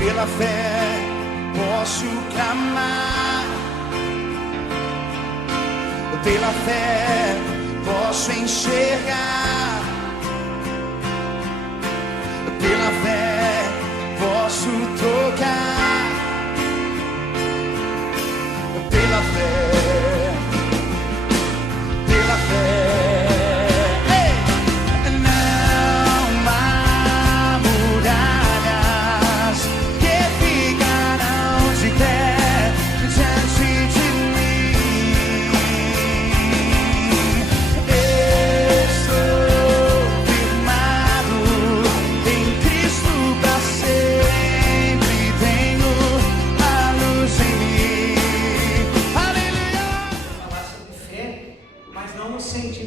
Pela fé posso clamar, pela fé posso enxergar, pela fé posso tocar, pela fé, pela fé.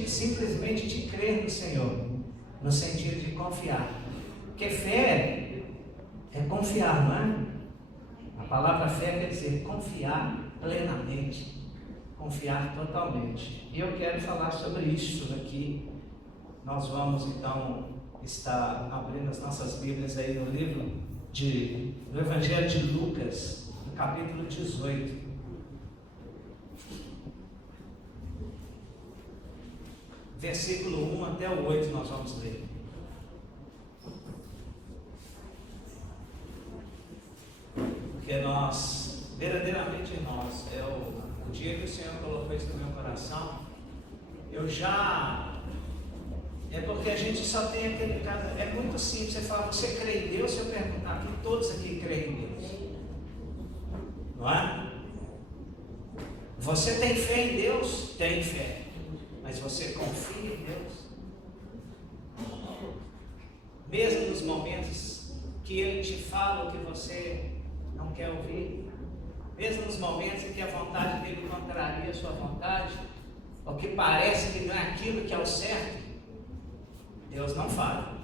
Simplesmente de crer no Senhor, no sentido de confiar, porque fé é confiar, não é? A palavra fé quer dizer confiar plenamente, confiar totalmente, e eu quero falar sobre isso aqui. Nós vamos então estar abrindo as nossas Bíblias aí no livro do Evangelho de Lucas, no capítulo 18. Versículo 1 até o 8 nós vamos ler. Porque nós, verdadeiramente nós, o dia que o Senhor colocou isso no meu coração, é porque a gente só tem aquele caso, é muito simples. Você fala, você crê em Deus? Se eu perguntar aqui, todos aqui creem em Deus, não é? Você tem fé em Deus? Tem fé. Mas você confia em Deus? Mesmo nos momentos que Ele te fala o que você não quer ouvir, mesmo nos momentos em que a vontade dele contraria a sua vontade, ou que parece que não é aquilo que é o certo, Deus não fala.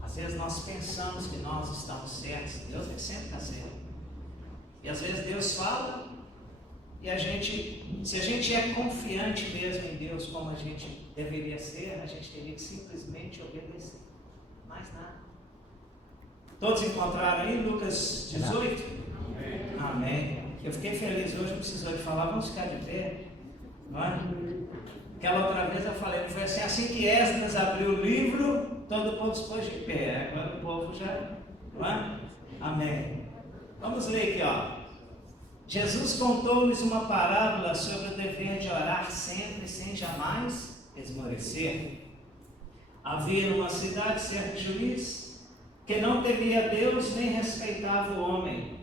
Às vezes nós pensamos que nós estamos certos, Deus sempre está certo. E às vezes Deus fala, e se a gente é confiante mesmo em Deus como a gente deveria ser, a gente teria que simplesmente obedecer. Mais nada. Todos encontraram aí Lucas 18? Amém. Amém. Eu fiquei feliz hoje, não precisou de falar, vamos ficar de pé. Não é? Aquela outra vez eu falei, foi assim que Esdras abriu o livro, todo o povo se pôs de pé. Agora o povo já, não é? Amém. Vamos ler aqui, ó. Jesus contou-lhes uma parábola sobre o dever de orar sempre, sem jamais esmorecer. Havia numa cidade certo juiz que não temia Deus nem respeitava o homem.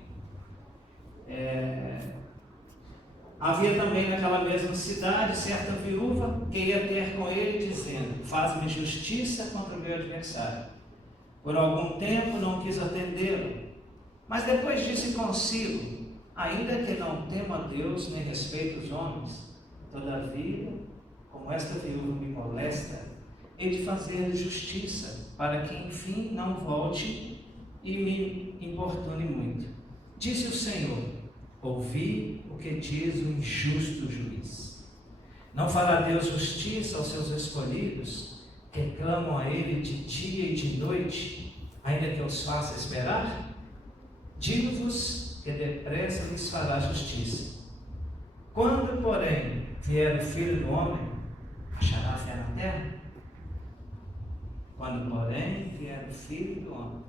Havia também naquela mesma cidade certa viúva que ia ter com ele dizendo: faz-me justiça contra o meu adversário. Por algum tempo não quis atendê-lo, mas depois disse consigo: ainda que não temo a Deus nem respeito os homens, todavia, como esta viúva me molesta, hei de fazer justiça, para que enfim não volte e me importune muito. Disse o Senhor: ouvi o que diz o injusto juiz. Não fará Deus justiça aos seus escolhidos, que clamam a Ele de dia e de noite, ainda que os faça esperar? Digo-vos que depressa lhes fará justiça. Quando, porém, vier o Filho do Homem, achará fé na terra? Quando, porém, vier o Filho do Homem,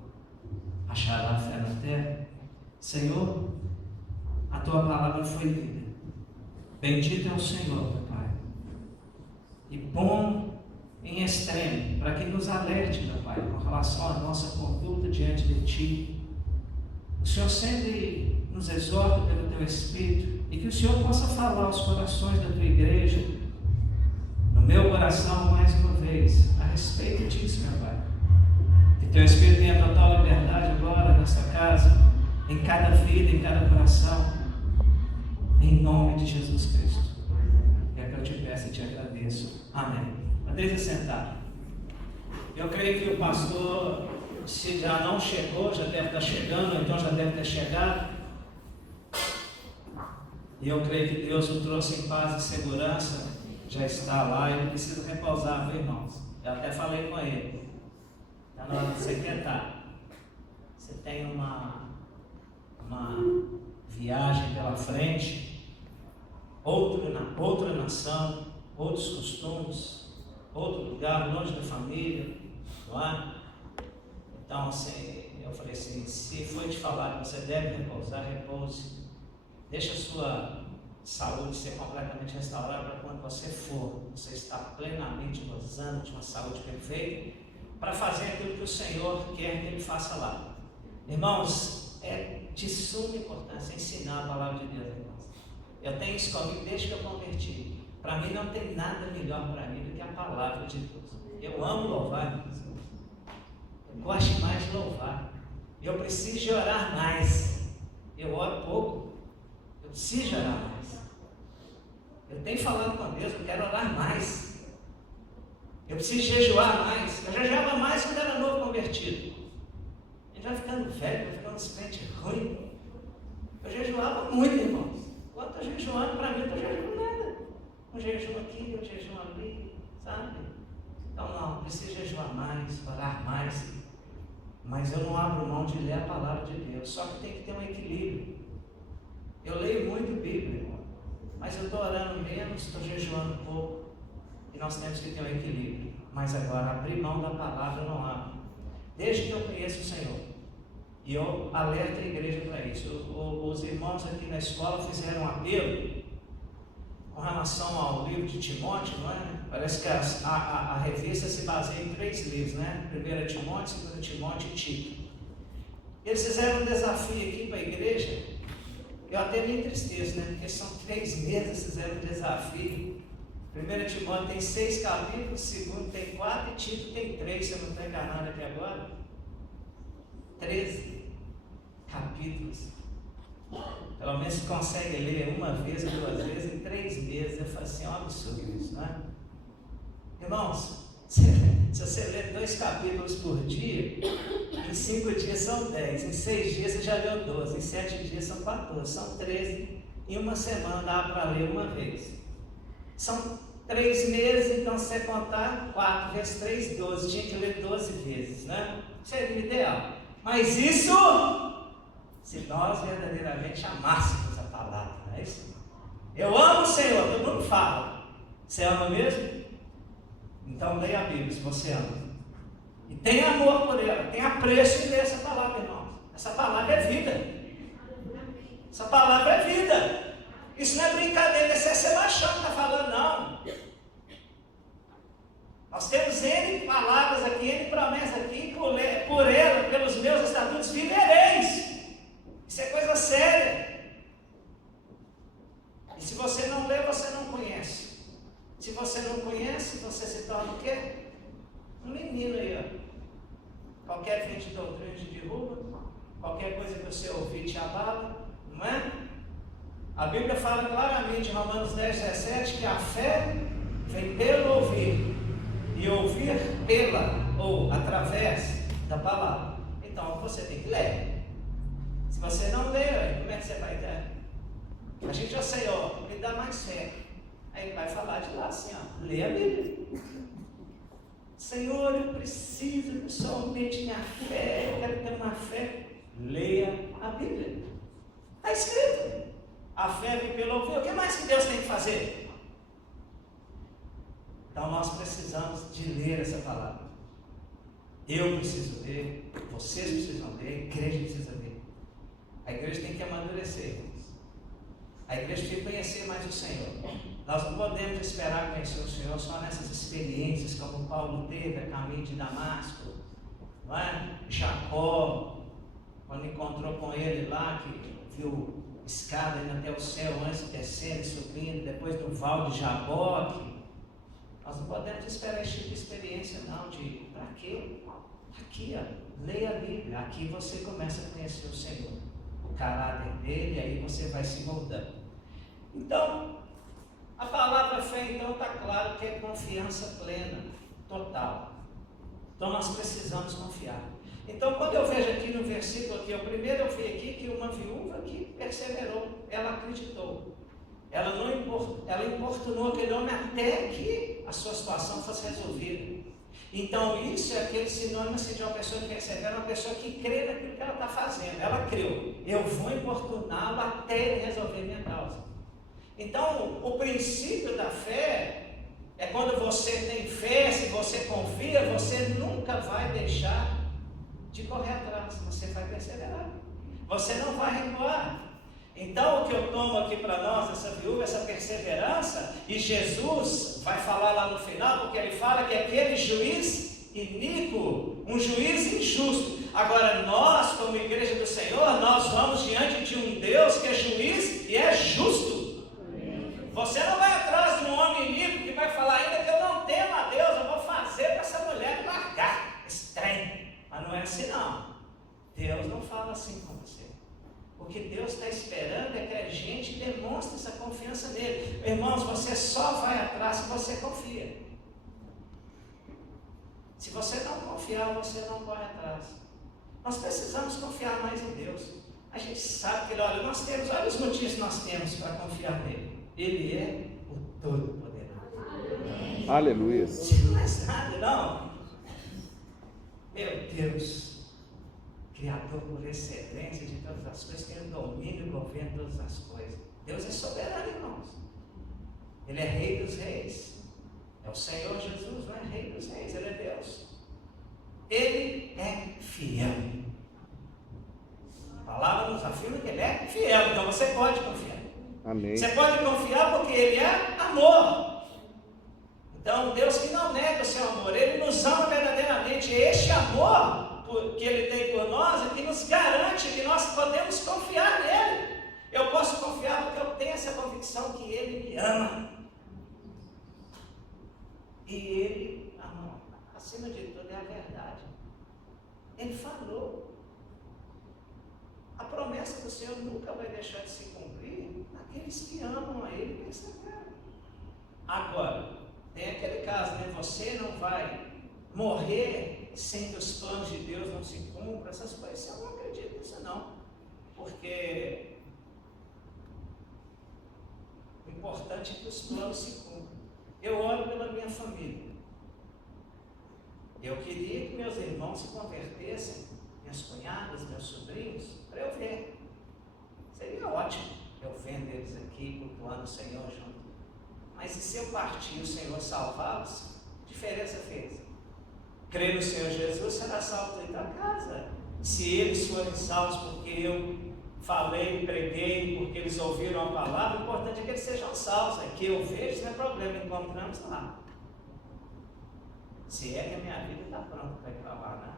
achará fé na terra? Senhor, a Tua palavra foi lida. Bendito é o Senhor, meu Pai. E bom em extremo, para que nos alerte, meu Pai, com relação à nossa conduta diante de Ti. O Senhor sempre nos exorta pelo Teu Espírito, e que o Senhor possa falar aos corações da Tua igreja, no meu coração mais uma vez, a respeito disso, meu Pai. Que Teu Espírito tenha total liberdade agora nesta casa, em cada vida, em cada coração, em nome de Jesus Cristo. É que eu te peço e te agradeço. Amém. Podem se sentar. Eu creio que o pastor, se já não chegou, já deve estar chegando, então já deve ter chegado. E eu creio que Deus o trouxe em paz e segurança, já está lá, e não precisa repousar, viu, irmãos? Eu até falei com ele. Está na hora de você quietar. Você tem uma viagem pela frente, outra nação, outros costumes, outro lugar, longe da família, não é? Então, assim, eu falei assim, se foi te falar que você deve repousar, repouse. Deixa a sua saúde ser completamente restaurada para quando você for, você estar plenamente gozando de uma saúde perfeita, para fazer aquilo que o Senhor quer que Ele faça lá. Irmãos, é de suma importância ensinar a palavra de Deus, irmãos. Eu tenho isso comigo desde que eu converti. Para mim não tem nada melhor para mim do que a palavra de Deus. Eu amo louvar, irmãos. Eu gosto mais de louvar. Eu preciso de orar mais. Eu oro pouco. Eu preciso de orar mais. Eu tenho falado com Deus, eu quero orar mais. Eu preciso jejuar mais. Eu jejuava mais quando era novo convertido. A gente vai ficando velho, vai ficando uns crentes ruins. Eu jejuava muito, irmãos. Enquanto eu estou jejuando, para mim eu estou jejuando nada. Um jejum aqui, um jejum ali, sabe? Então não, preciso jejuar mais, orar mais. Mas eu não abro mão de ler a palavra de Deus. Só que tem que ter um equilíbrio. Eu leio muito Bíblia, irmão. Mas eu estou orando menos, estou jejuando pouco. E nós temos que ter um equilíbrio. Mas agora, abrir mão da palavra eu não abro. Desde que eu conheço o Senhor. E eu alerto a igreja para isso. Os irmãos aqui na escola fizeram um apelo com relação ao livro de Timóteo, não é? Parece que a revista se baseia em 3 livros, né? 1 Timóteo, 2 Timóteo e Tito. Eles fizeram um desafio aqui para a igreja. Eu até me entristeço, né? Porque são 3 meses, fizeram um desafio. 1 Timóteo tem 6 capítulos, 2 tem 4 e Tito tem 3, se eu não estou enganado aqui agora. 13 capítulos. Pelo menos se consegue ler uma vez, 2 vezes, em 3 meses. Eu falo assim, é um absurdo isso, não é? Irmãos, se você ler 2 capítulos por dia, em 5 dias são 10, em 6 dias você já leu 12, em 7 dias são 14, são 13, em uma semana dá para ler uma vez. São 3 meses, então se você contar 4 vezes 3, 12, tinha que ler 12 vezes, né? Seria o ideal. Mas isso, se nós verdadeiramente amássemos a palavra, não é isso? Eu amo o Senhor, todo mundo fala. Você ama mesmo? Então leia a Bíblia se você ama. E tenha amor por ela, tenha apreço em ler essa palavra, irmãos. Essa palavra é vida. Essa palavra é vida. Isso não é brincadeira, isso é Sebastião que está falando, não. Nós temos N palavras aqui, N promessas aqui, por ela, pelos meus estatutos, vivereis. Isso é coisa séria. E se você não lê, você não conhece. Se você não conhece, você se torna o quê? Um menino aí, ó. Qualquer frente de doutrina te derruba, qualquer coisa que você ouvir te abala, não é? A Bíblia fala claramente em Romanos 10, 17, que a fé vem pelo ouvir, e ouvir pela, ou através da palavra. Então você tem que ler. Se você não ler, como é que você vai ter? A gente já sei, ó, me dá mais fé. Aí ele vai falar de lá assim, ó, lê a Bíblia. Senhor, eu preciso que o Senhor aumente minha fé, eu quero ter uma fé. Leia a Bíblia. Está escrito. A fé vem pelo ouvir. O que mais que Deus tem que fazer? Então nós precisamos de ler essa palavra. Eu preciso ler, vocês precisam ler, a igreja precisa ler. A igreja tem que amadurecer, irmãos. A igreja tem que conhecer mais o Senhor. Nós não podemos esperar conhecer o Senhor só nessas experiências como Paulo teve a caminho de Damasco, não é? Jacó, quando encontrou com ele lá, que viu escada indo até o céu, antes descendo e subindo, depois do val de Jaboque. Nós não podemos esperar esse tipo de experiência, não, de para quê? Aqui, ó, leia a Bíblia, aqui você começa a conhecer o Senhor, o caráter dele, e aí você vai se moldando. Então, a palavra fé, então, está claro que é confiança plena, total. Então, nós precisamos confiar. Então, quando eu vejo aqui no versículo, aqui, o primeiro eu vi aqui que uma viúva que perseverou, ela acreditou. Ela importunou aquele homem até que a sua situação fosse resolvida. Então isso é aquele sinônimo assim, de uma pessoa que persevera, uma pessoa que crê naquilo que ela está fazendo. Ela creu, eu vou importuná-lo até ele resolver minha causa. Então o princípio da fé é quando você tem fé, se você confia, você nunca vai deixar de correr atrás, você vai perseverar, você não vai recuar. Então o que eu tomo aqui para nós, essa viúva, essa perseverança, e Jesus vai falar lá no final, porque ele fala que aquele juiz iníquo, um juiz injusto. Agora nós, como igreja do Senhor, nós vamos diante de um Deus que é juiz e é justo. Você não vai atrás de um homem iníquo que vai falar ainda que eu não temo a Deus, eu vou fazer para essa mulher largar esse trem. Mas não é assim não. Deus não fala assim com você. O que Deus está esperando é que a gente demonstre essa confiança nele. Irmãos, você só vai atrás se você confia. Se você não confiar, você não corre atrás. Nós precisamos confiar mais em Deus. A gente sabe que ele, olha os motivos que nós temos para confiar nele. Ele é o Todo-Poderoso. Aleluia. Isso não é nada, não. Meu Deus, Criador por excelência de todas as coisas, tem o domínio e o governo de todas as coisas. Deus é soberano, irmãos. Ele é Rei dos Reis. É o Senhor Jesus, não é Rei dos Reis, Ele é Deus. Ele é fiel. A palavra nos afirma que Ele é fiel, então você pode confiar. Amém. Você pode confiar porque Ele é amor. Então, Deus que não nega o seu amor, Ele nos ama verdadeiramente. Este amor que Ele tem por nós é que nos garante que nós podemos confiar nele. Eu posso confiar porque eu tenho essa convicção que Ele me ama. E Ele, acima de tudo, é a verdade. Ele falou. A promessa do Senhor nunca vai deixar de se cumprir naqueles que amam a Ele e perseveram. Agora, tem aquele caso, né? Você não vai morrer sem que os planos de Deus não se cumpram, essas coisas. Eu não acredito nisso não. Porque o importante é que os planos se cumpram. Eu oro pela minha família. Eu queria que meus irmãos se convertessem, minhas cunhadas, meus sobrinhos, para eu ver. Seria ótimo eu vendo eles aqui, cultuando o Senhor junto. Mas e se eu partir e o Senhor salvá-los? Que diferença fez? Crer no Senhor Jesus, será salvo em tua casa. Se eles forem salvos porque eu falei, preguei, porque eles ouviram a palavra, o importante é que eles sejam salvos. Aqui eu vejo, não é problema, encontramos lá. Se é que a minha vida está pronta para ir para lá, né?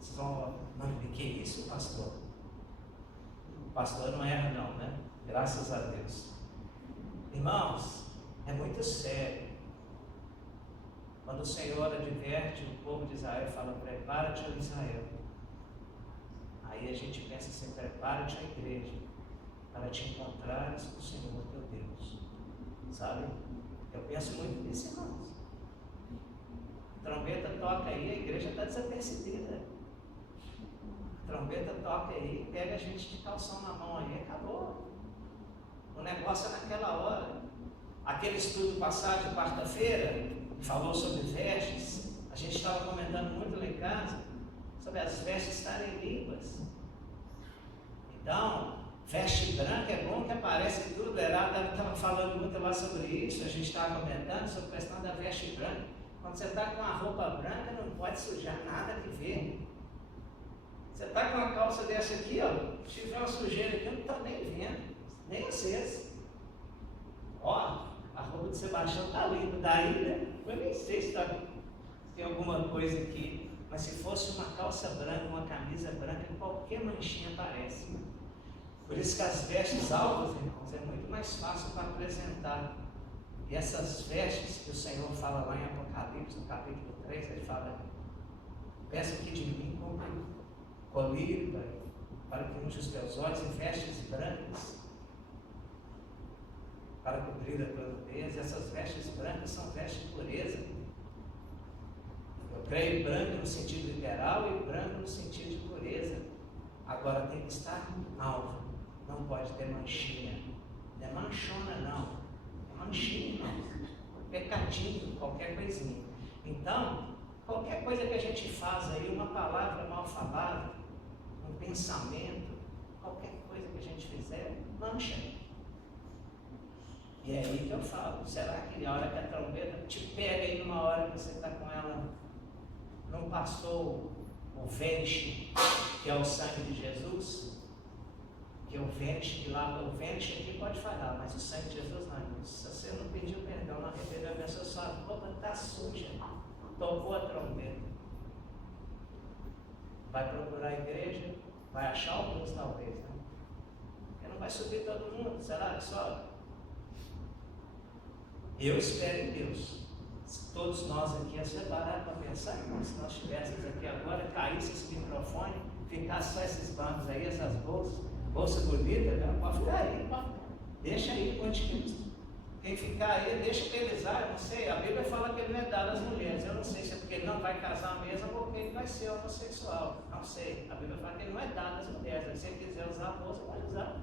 Vocês vão, não, o que é isso, pastor? O pastor não erra não, né? Graças a Deus. Irmãos, é muito sério. Quando o Senhor adverte o povo de Israel e fala, prepara-te, ó Israel. Aí a gente pensa assim, prepara-te a igreja, para te encontrares com o Senhor teu Deus. Sabe? Eu penso muito nisso, irmãos. A trombeta toca aí, a igreja está desapercebida. A trombeta toca aí, pega a gente de calção na mão aí, acabou. O negócio é naquela hora. Aquele estudo passado de quarta-feira, que falou sobre vestes, a gente estava comentando muito lá em casa, sobre as vestes estarem limpas. Então, veste branca é bom que aparece tudo. Ela estava falando muito lá sobre isso, a gente estava comentando sobre a questão da veste branca. Quando você está com uma roupa branca, não pode sujar nada que vê. Você está com uma calça dessa aqui, ó, se tiver uma sujeira aqui, eu não estou nem vendo, nem vocês. Ó, a roupa de Sebastião está limpa, daí, né? Eu nem sei se tem alguma coisa aqui, mas se fosse uma calça branca, uma camisa branca, qualquer manchinha aparece. Por isso que as vestes altas, irmãos, é muito mais fácil para apresentar. E essas vestes que o Senhor fala lá em Apocalipse, no capítulo 3, ele fala, peça aqui de mim como colírio, para que unja os teus olhos, e vestes brancas, para cobrir a tua nudez. E essas vestes brancas são vestes de pureza. Eu creio branco no sentido literal e branco no sentido de pureza. Agora tem que estar alvo, não pode ter manchinha. Não é manchona não, é manchinha não. pecadinho, qualquer coisinha. Então, qualquer coisa que a gente faz aí, uma palavra mal falada, um pensamento, qualquer coisa que a gente fizer, mancha. E é aí que eu falo, será que na hora que a trombeta te pega aí numa hora que você está com ela, não passou o vente, que é o sangue de Jesus? Que é o vente que lá, o vente aqui pode falhar, mas o sangue de Jesus não. Se você não pediu perdão, não recebeu a bênção, sua roupa está suja, tocou a trombeta. Vai procurar a igreja, vai achar alguns talvez, né? Porque não vai subir todo mundo, será que sobe? Eu espero em Deus. Se todos nós aqui ia ser barato para pensar, como se nós estivéssemos aqui agora, caísse esse microfone, ficasse só esses bancos aí, essas bolsa bonita, né? Pode ficar aí, deixa aí, continua. Quem ficar aí, deixa para eles, eu não sei, a Bíblia fala que ele não é dado às mulheres, eu não sei se é porque ele não vai casar mesmo ou porque ele vai ser homossexual, não sei, a Bíblia fala que ele não é dado às mulheres, se ele quiser usar a bolsa, pode usar.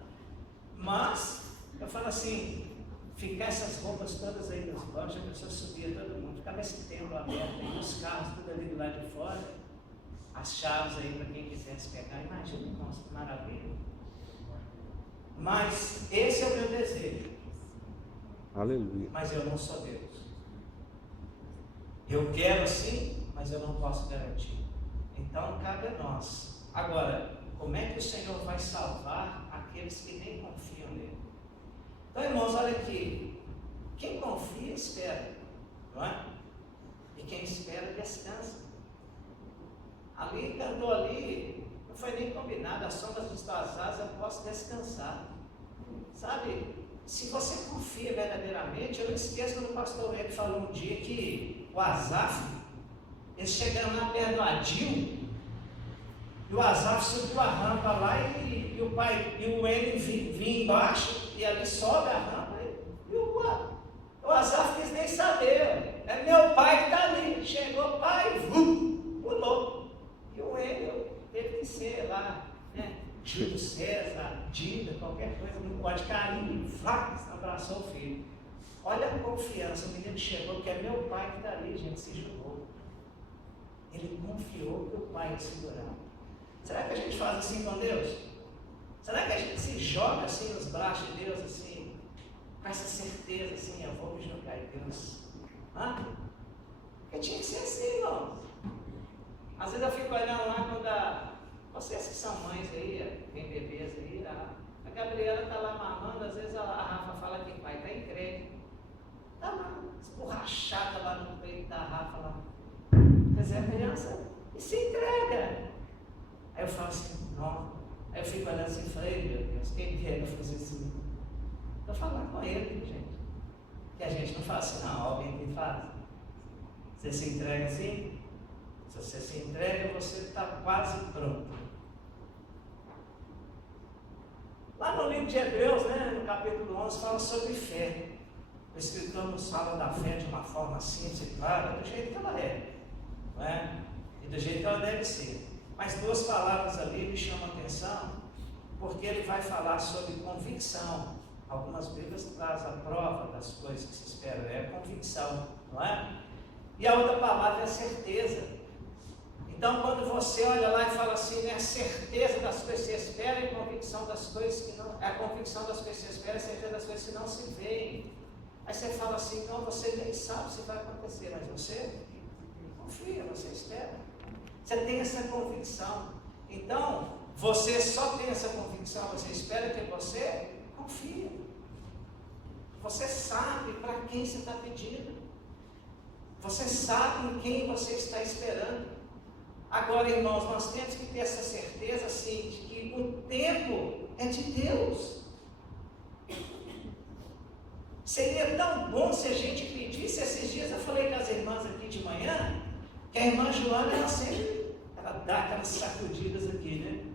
Mas, eu falo assim, ficar essas roupas todas aí nos bancos, a pessoa subia todo mundo, ficava esse templo aberto aí, os carros tudo ali do lado de fora, as chaves aí para quem quisesse pegar, imagina, nossa, que maravilha. Mas esse é o meu desejo. Aleluia. Mas eu não sou Deus. Eu quero sim, mas eu não posso garantir. Então cabe a nós. Agora, como é que o Senhor vai salvar aqueles que nem confiam nele? Então, irmãos, olha aqui. Quem confia, espera. Não é? E quem espera, descansa. Ali, cantou ali, não foi nem combinado, as sombras dos tuas asas eu posso descansar. Sabe? Se você confia verdadeiramente, eu não esqueço quando o pastor Ed falou um dia que o Asaf, eles chegaram lá perto do Adil, e o Asaf subiu a rampa lá e o Ed vinha embaixo, e ali sobe a rampa, e o Asaf quis nem saber, é meu pai que está ali, chegou, pai, pulou, e o Ed teve que ser lá, né? Júlio César, Dida, qualquer coisa, não pode cair, abraçou o filho. Olha a confiança, o menino chegou, que é meu pai que está ali, gente, se jogou. Ele confiou que o pai ia segurar. Será que a gente faz assim com Deus? Será que a gente se joga assim nos braços de Deus, assim, com essa certeza, assim, eu vou me jogar em Deus? Porque tinha que ser assim, irmão. Às vezes eu fico olhando lá quando vocês que são mães aí, tem bebês aí, a Gabriela está lá mamando, às vezes a Rafa fala que o pai está entregue. Está lá, esborrachada lá no peito da Rafa lá. Quer dizer, a criança e se entrega. Aí eu falo assim, não. Aí eu fico olhando assim e falei, meu Deus, quem quer fazer assim? Estou falando com ele, gente. Que a gente não faz assim, não, alguém que faz. Você se entrega assim? Se você se entrega, você está quase pronto. Lá no livro de Hebreus, né, no capítulo 11, fala sobre fé. O escritor nos fala da fé de uma forma simples e clara, do jeito que ela é, não é? E do jeito que ela deve ser. Mas duas palavras ali me chamam a atenção, porque ele vai falar sobre convicção. Algumas Bíblias trazem a prova das coisas que se esperam, é a convicção, não é? E a outra palavra é certeza. Então, quando você olha lá e fala assim, né, a certeza das coisas que você espera e a convicção das coisas que não... A convicção das coisas que você espera e a certeza das coisas que não se veem. Aí você fala assim, então você nem sabe se vai acontecer, mas você confia, você espera. Você tem essa convicção. Então, você só tem essa convicção, você espera que você confia. Você sabe para quem você está pedindo. Você sabe em quem você está esperando. Agora, irmãos, nós temos que ter essa certeza, assim, de que o tempo é de Deus. Seria tão bom se a gente pedisse. Esses dias eu falei com as irmãs aqui de manhã, que a irmã Joana, ela dá aquelas sacudidas aqui, né?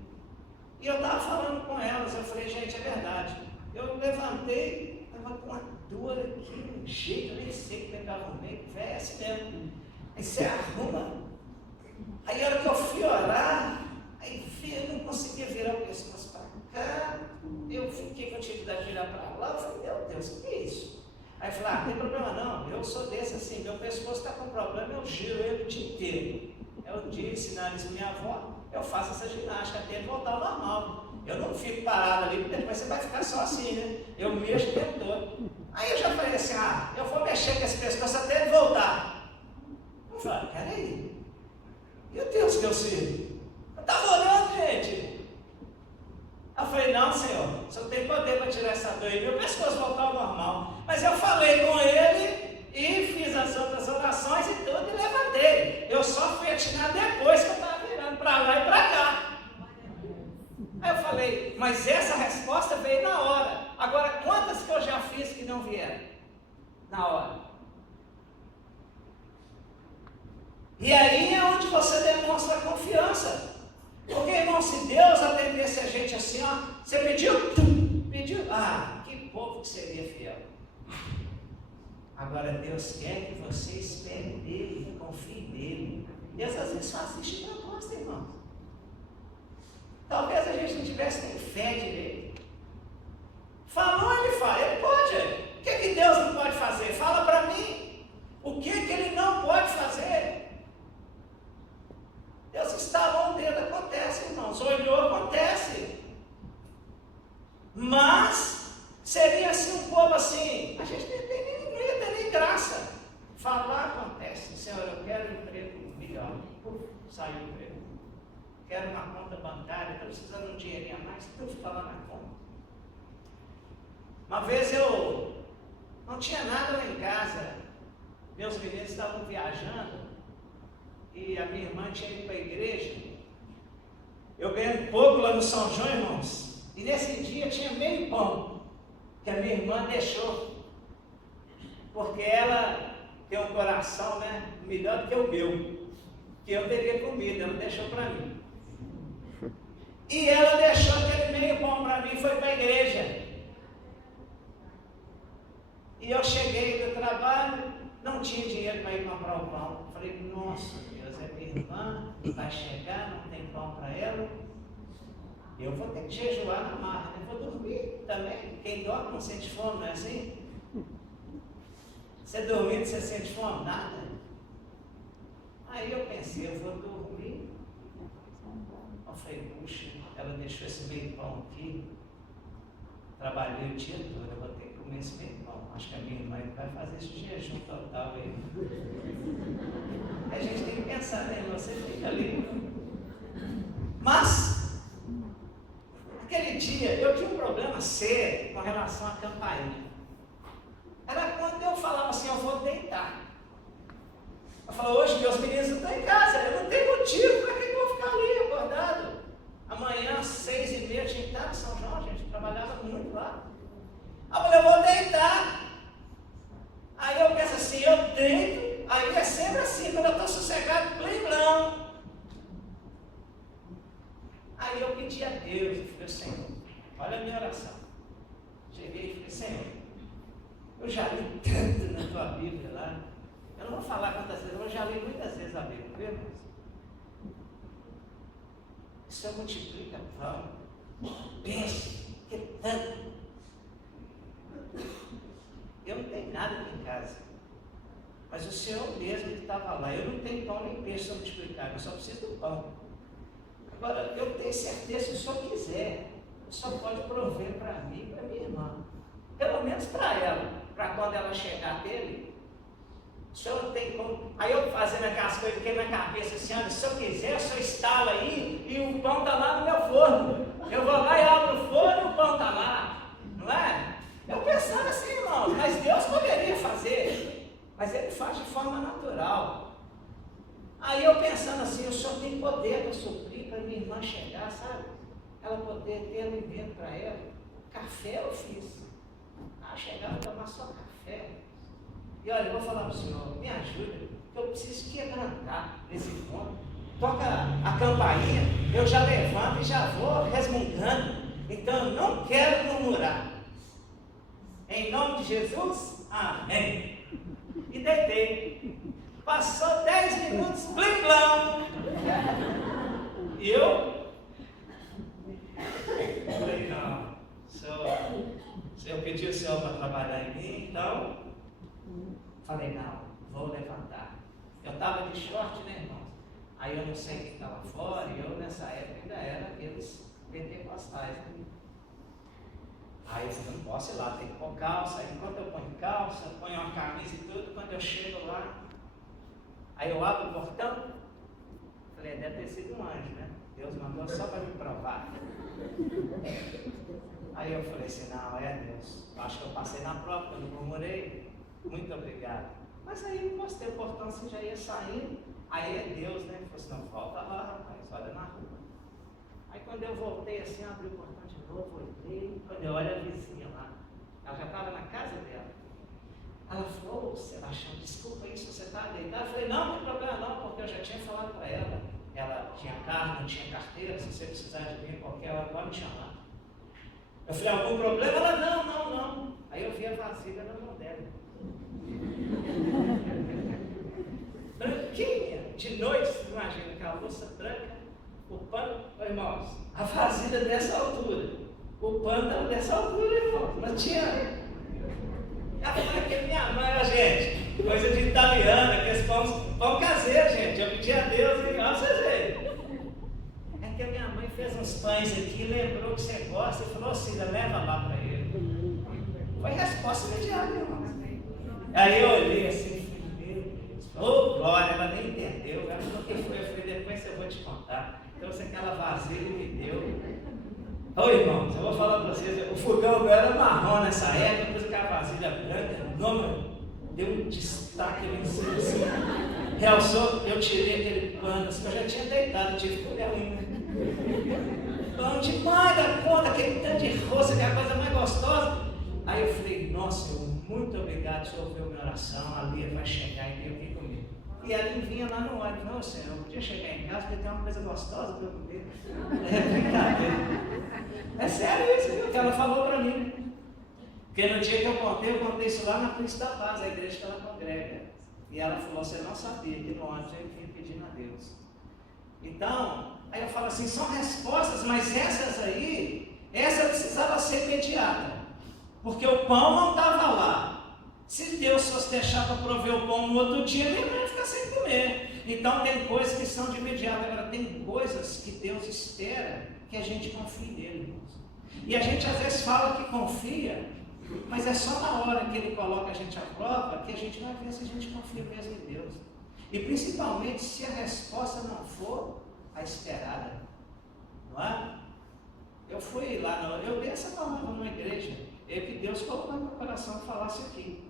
E eu estava falando com elas, eu falei, gente, é verdade. Eu levantei, estava com uma dor aqui, um jeito, eu nem sei como é que eu arrumei, velho, é assim mesmo. Aí você arruma. Aí a hora que eu fui orar, aí eu não conseguia virar o pescoço para cá, eu fiquei com atividade de virar para lá, eu falei, meu Deus, o que é isso? Aí Aí eu falei, não tem problema não, eu sou desse assim, meu pescoço está com problema, eu giro ele o dia inteiro. Eu disse, ensinando isso para minha avó, eu faço essa ginástica até ele voltar ao normal. Eu não fico parado ali, porque depois você vai ficar só assim, né? Eu mexo o tempo todo. Aí eu já falei assim, eu vou mexer com esse pescoço até ele voltar. Eu falei, peraí, meu Deus, meu filho, eu estava orando, gente. Eu falei, não, Senhor, só tem poder para tirar essa dor e meu pescoço voltar ao normal. Mas eu falei com ele e fiz as outras orações e tudo e levantei. Eu só fui atinar depois que eu estava virando para lá e para cá. Aí eu falei, mas essa resposta veio na hora. Agora, quantas que eu já fiz que não vieram? Na hora. E aí é onde você demonstra confiança. Porque, irmão, se Deus atendesse a gente assim, você pediu? Pediu? Que povo que seria fiel. Agora, Deus quer que você espere dele, confie nele. Deus às vezes faz isso de proposta, irmão. Talvez a gente não tivesse nem fé direito. Falou, ele fala, ele pode. O que Deus não pode fazer? Fala para mim. O que ele não pode fazer? Deus instalou um dedo, acontece, irmãos. Olhou, acontece. Mas seria assim um povo assim, a gente não ia ter nem graça. Falar acontece. Senhor, eu quero um emprego melhor. Saiu o emprego. Quero uma conta bancária, estou precisando de um dinheirinho a mais, tudo está lá na conta. Uma vez eu não tinha nada lá em casa, meus meninos estavam viajando e a minha irmã tinha ido para a igreja. Eu ganhei um pouco lá no São João, irmãos, e nesse dia tinha meio pão que a minha irmã deixou, porque ela tem um coração, né, melhor do que o meu, que eu teria comido, ela deixou para mim. E ela deixou aquele meio pão para mim e foi para a igreja. E eu cheguei do trabalho, não tinha dinheiro para ir comprar o pão. Falei, nossa Deus, é minha irmã, vai chegar, não tem pão para ela. Eu vou ter que jejuar na marra, eu vou dormir também. Quem dorme não sente fome, não é assim? Você dormindo, você sente fome? Nada. Aí eu pensei, eu vou dormir. Eu falei, puxa, ela deixou esse meio pão aqui, trabalhei o dia todo, eu vou ter que comer esse meio pão. Acho que a minha irmã vai fazer esse jejum total aí. A gente tem que pensar, né? Você fica ali. Mas, aquele dia, eu tinha um problema sério com relação à campainha. Era quando eu falava assim, eu vou deitar. Eu falava, hoje meus meninos não estão em casa, eu não tenho motivo para que eu vou ficar ali acordado. Amanhã, às 6h30, tinha que estar em São João, a gente trabalhava muito lá. Eu falei, eu vou deitar. Aí eu penso assim, eu deito, aí é sempre assim, quando eu estou sossegado, blim-blão. Aí eu pedi a Deus, eu falei, Senhor, olha a minha oração. Cheguei e falei, Senhor, eu já li tanto na tua Bíblia lá. Eu não vou falar quantas vezes, eu já li muitas vezes a Bíblia, viu, irmãos? O Senhor multiplica pão, peixe, que tanto. Eu não tenho nada aqui em casa, mas o Senhor mesmo que estava lá, eu não tenho pão nem peixe para multiplicar, eu só preciso do pão. Agora, eu tenho certeza, se o Senhor quiser, o Senhor pode prover para mim e para minha irmã, pelo menos para ela, para quando ela chegar dele. O Senhor tem como. Aí eu fazendo aquelas coisas que na cabeça assim, olha, se eu quiser, o Senhor instala aí e o pão está lá no meu forno. Eu vou lá e abro o forno e o pão está lá. Não é? Eu pensando assim, irmãos, mas Deus poderia fazer, mas Ele faz de forma natural. Aí eu pensando assim, o Senhor tem poder para suprir, para minha irmã chegar, sabe? Ela poder ter alimento para ela. Café eu fiz. Chegar e tomar só café. E olha, eu vou falar para o Senhor, me ajuda, que eu preciso quebrantar nesse ponto. Toca a campainha, eu já levanto e já vou resmungando. Então eu não quero murmurar. Em nome de Jesus, amém. E deitei. Passou 10 minutos, blim-blão. E eu falei, não, se eu pedi o Senhor para trabalhar em mim, então Falei, não, vou levantar. Eu estava de short, né, irmão? Aí eu não sei o que estava fora, e eu nessa época ainda era aqueles pentecostais, né? Aí eu falei, não posso ir lá, tem que pôr calça. Aí enquanto eu ponho calça, ponho uma camisa e tudo, quando eu chego lá, aí eu abro o portão, falei, deve ter sido um anjo, né? Deus mandou só para me provar. Aí eu falei assim, não, é Deus. Eu acho que eu passei na prova, quando eu murmurei, muito obrigado. Mas aí eu postei o portão, assim, já ia saindo. Aí é Deus, né? Ele falou assim, não, volta lá, rapaz, olha na rua. Aí quando eu voltei assim, abri o portão de novo, olhei, quando eu olho a vizinha lá, ela já estava na casa dela. Ela falou, ô Sebastião, desculpa aí se você está deitado. Eu falei, não tem problema não, porque eu já tinha falado para ela. Ela tinha carro, não tinha carteira, se você precisar de mim qualquer hora, pode me chamar. Eu falei, algum problema? Ela, não. Aí eu vi a vasilha na mão dela. Branquinha, de noite, você imagina, aquela louça branca, o pano, irmãos, a vasilha dessa altura, o pano estava dessa altura, irmãos, não tinha. Ela falou que minha mãe, gente, coisa de italiana, aqueles pão caseiro, gente, eu pedi a Deus e ó, vocês veem. É que a minha mãe fez uns pães aqui, lembrou que você gosta e falou assim, leva lá para ele. Foi resposta imediata, irmãos. Aí eu olhei assim, ô, glória, ela nem entendeu. Ela falou que foi. Eu falei, depois eu vou te contar. Trouxe aquela vasilha e me deu. Ô, irmãos, eu vou falar para vocês. O fogão era marrom nessa época, depois aquela vasilha branca, não, deu um destaque ali em cima, assim. Realçou, eu tirei aquele pano, assim, eu já tinha deitado, tive que olhar ainda. Pão demais da conta, aquele tanto de rosto, aquela coisa mais gostosa. Aí eu falei, nossa, muito obrigado, o Senhor ouviu minha oração, a Lia vai chegar e tem aqui comigo. E ela vinha lá no ônibus, não, Senhor, eu podia chegar em casa porque tem uma coisa gostosa para eu comer. É brincadeira. É sério isso, viu? Que ela falou para mim. Porque no dia que eu contei isso lá na Príncipe da Paz, a igreja que ela congrega. E ela falou, você não sabia que no ônibus eu vinha pedindo a Deus. Então, aí eu falo assim, são respostas, mas essas aí, essa precisava ser imediata. Porque o pão não estava lá. Se Deus fosse deixar para prover o pão no outro dia, ele não ia ficar sem comer. Então tem coisas que são de imediato. Agora tem coisas que Deus espera que a gente confie nele, irmãos. E a gente às vezes fala que confia, mas é só na hora que ele coloca a gente à prova que a gente vai ver se a gente confia mesmo em Deus. E principalmente se a resposta não for a esperada. Não é? Eu fui lá, eu dei essa palavra numa igreja. É que Deus colocou no meu coração que falasse aqui.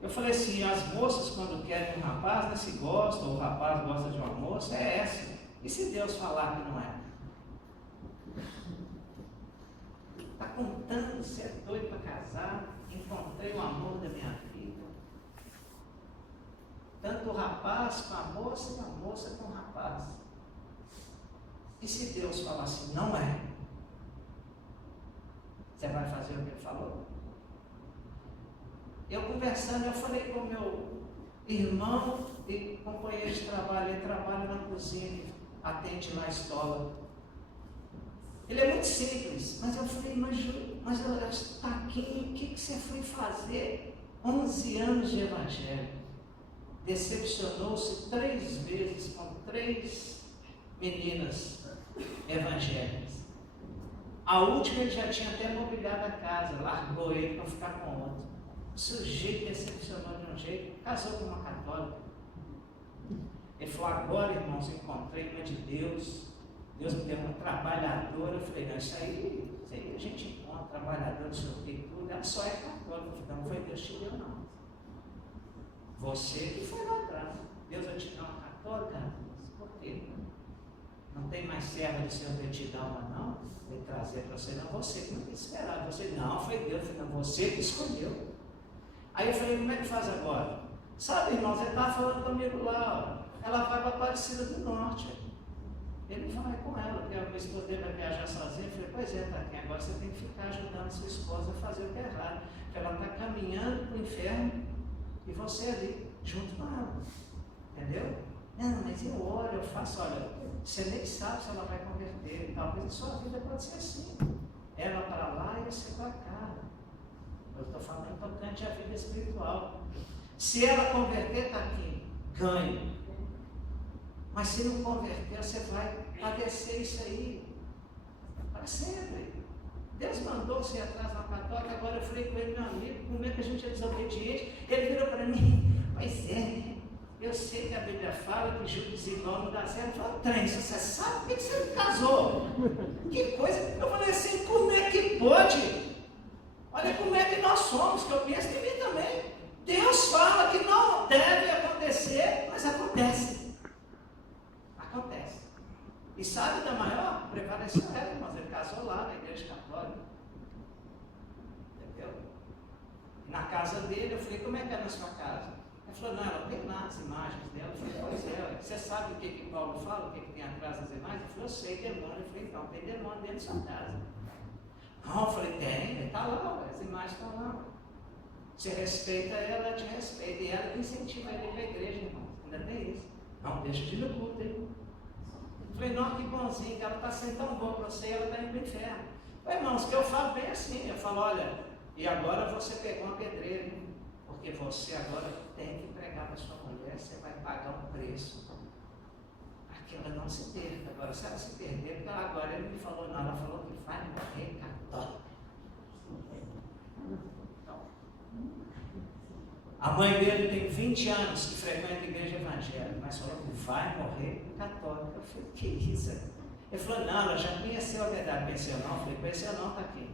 Eu falei assim, as moças quando querem um rapaz, né, se gostam, ou o rapaz gosta de uma moça, é essa. E se Deus falar que não é? Está contando, você é doido para casar, encontrei o amor da minha vida. Tanto o rapaz com a moça e a moça com o rapaz. E se Deus falar assim, não é? Você vai fazer o que ele falou? Eu conversando, eu falei com o meu irmão e companheiro de trabalho, ele trabalha na cozinha, atende lá a estola. Ele é muito simples, mas eu falei, mas Taquinho, o que você foi fazer? 11 anos de evangelho. Decepcionou-se 3 vezes com 3 meninas evangélicas. A última ele já tinha até mobiliado a casa, largou ele para ficar com outro. O sujeito decepcionou de um jeito, casou com uma católica. Ele falou, agora, irmãos, encontrei uma de Deus. Deus me deu uma trabalhadora. Eu falei, não, isso aí a gente encontra, trabalhadora, não sei o que, tudo. Ela só é católica. Eu falei, não foi Deus que te deu, não. Você que foi lá atrás. Deus vai te dar uma católica? Por quê? Não tem mais serva do Senhor para te dar uma, não? Ele trazer para você, não, você que não tem esperado. Você, não, foi Deus. Eu falei, não, você que escolheu. Aí eu falei, como é que faz agora? Sabe, irmão, você estava falando comigo lá, ó, ela vai para a Aparecida do Norte. Ele vai com ela, porque a minha esposa dele vai viajar sozinha. Eu falei, pois é, Taquinha, agora você tem que ficar ajudando a sua esposa a fazer o que é errado. Porque ela está caminhando para o inferno e você ali, junto com ela. Entendeu? Não, mas eu oro, eu faço, olha, você nem sabe se ela vai converter. Talvez a sua vida pode ser assim. Ela para lá e você para cá. Eu estou falando tocante à vida espiritual. Se ela converter, está aqui, ganho. Mas se não converter, você vai padecer isso aí para sempre. Deus mandou você ir atrás na católica. Agora eu falei com ele, meu amigo, como é que a gente é desobediente? Ele virou para mim, pois é, eu sei que a Bíblia fala que jugo desigual não dá certo. Eu falei, trem, se você sabe, por que você não casou? Que coisa. Eu falei assim, como é que pode? Olha como é que nós somos, que eu penso em mim também. Deus fala que não deve acontecer, mas acontece. Acontece. E sabe da maior? Prevaleceu ela, irmãos. Ele casou lá na igreja católica. Entendeu? Na casa dele, eu falei, como é que é na sua casa? Ele falou, não, ela tem lá as imagens dela. Eu falei, pois é, você sabe o que Paulo fala, o que tem atrás das imagens? Ele falou, eu sei, demônio. Eu falei, então, tem demônio dentro da sua casa. Não, eu falei, tem, está lá, as imagens estão lá. Você respeita ela, ela te respeita. E ela incentiva ele para a igreja, irmão. Ainda tem isso. Não, deixa de ir no culto, hein? Eu falei, não, que bonzinho, que ela está sendo tão boa para você e ela está indo para o inferno. Falei, irmãos, que eu falo bem assim. Eu falo, olha, e agora você pegou uma pedreira, hein? Porque você agora tem que pregar para sua mulher, você vai pagar um preço. Para que ela não se perca. Agora, se ela se perder, porque ela agora ele me falou, não, ela falou que vai morrer católica. A mãe dele tem 20 anos que frequenta a igreja evangélica, mas falou que vai morrer católica. Eu falei, que isso? Ele falou, não, ela já conheceu a verdade. Conheceu não? Eu falei, conheceu não, está aqui.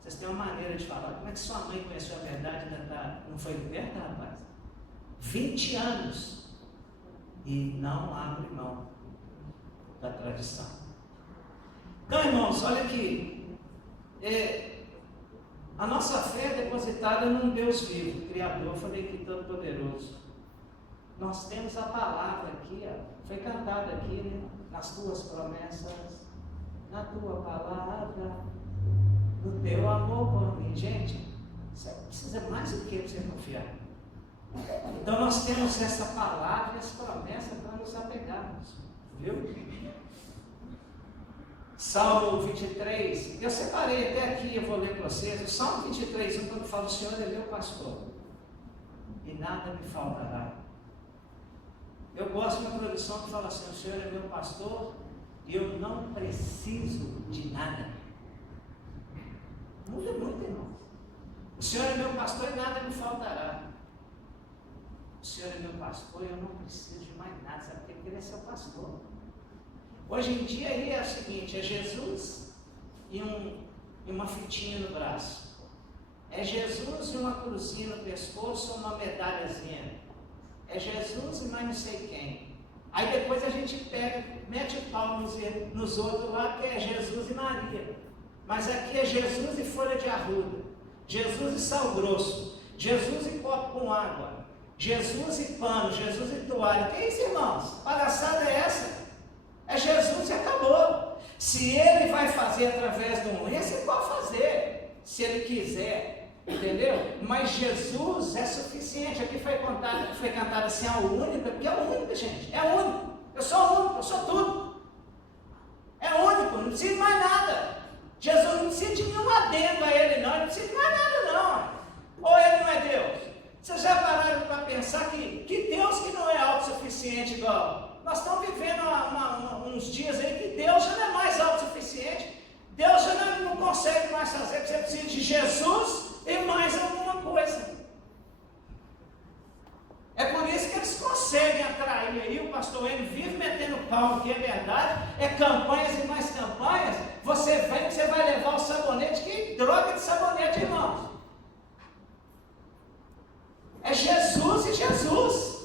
Vocês têm uma maneira de falar. Como é que sua mãe conheceu a verdade e ainda não foi liberta, rapaz? 20 anos. E não abre mão da tradição. Então, irmãos, olha aqui. A nossa fé é depositada num Deus vivo, Criador, falei que todo poderoso. Nós temos a palavra aqui, foi cantada aqui, né? Nas tuas promessas, na tua palavra, no teu amor por mim. Gente, você precisa mais do que para você confiar. Então nós temos essa palavra e essa promessa para nos apegarmos, viu? Salmo 23, eu separei até aqui, eu vou ler para vocês. O Salmo 23, quando fala, o Senhor é meu pastor, e nada me faltará. Eu gosto de uma tradução que fala assim, o Senhor é meu pastor, e eu não preciso de nada. Muda muito, irmão. O Senhor é meu pastor e nada me faltará. O Senhor é meu pastor e eu não preciso de mais nada, sabe? Porque Ele é seu pastor. Hoje em dia aí é o seguinte, é Jesus e uma fitinha no braço. É Jesus e uma cruzinha no pescoço ou uma medalhazinha. É Jesus e mais não sei quem. Aí depois a gente pega, mete o pau nos outros lá, que é Jesus e Maria. Mas aqui é Jesus e folha de arruda. Jesus e sal grosso. Jesus e copo com água. Jesus e pano, Jesus e toalha. Que isso, irmãos? Palhaçada é essa? É Jesus e acabou. Se Ele vai fazer através de um lenço, Ele pode fazer, se Ele quiser, entendeu? Mas Jesus é suficiente. Aqui foi cantado assim, é o único, porque é o único, gente, é o único. Eu sou o único, eu sou tudo. É o único, não precisa de mais nada. Jesus não precisa de nenhum adendo a Ele, não. Ele não precisa de mais nada, não. Ou Ele não é Deus? Vocês já pararam para pensar que Deus que não é autossuficiente igual? Nós estamos vivendo uns dias aí que Deus já não é mais autossuficiente. Deus já não consegue mais fazer, você precisa de Jesus e mais alguma coisa. É por isso que eles conseguem atrair aí, o pastor N vive metendo pau, que é verdade, é campanhas e mais campanhas. Você vem, você vai levar o sabonete, que droga de sabonete, irmãos. É Jesus e Jesus.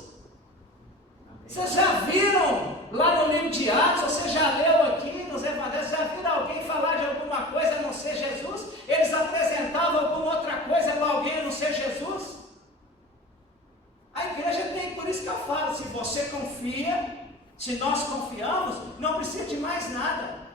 Vocês já viram lá no livro de Atos, você já leu aqui nos evangelhos, já viram alguém falar de alguma coisa a não ser Jesus? Eles apresentavam alguma outra coisa para alguém a não ser Jesus? A igreja tem, por isso que eu falo, se você confia, se nós confiamos, não precisa de mais nada.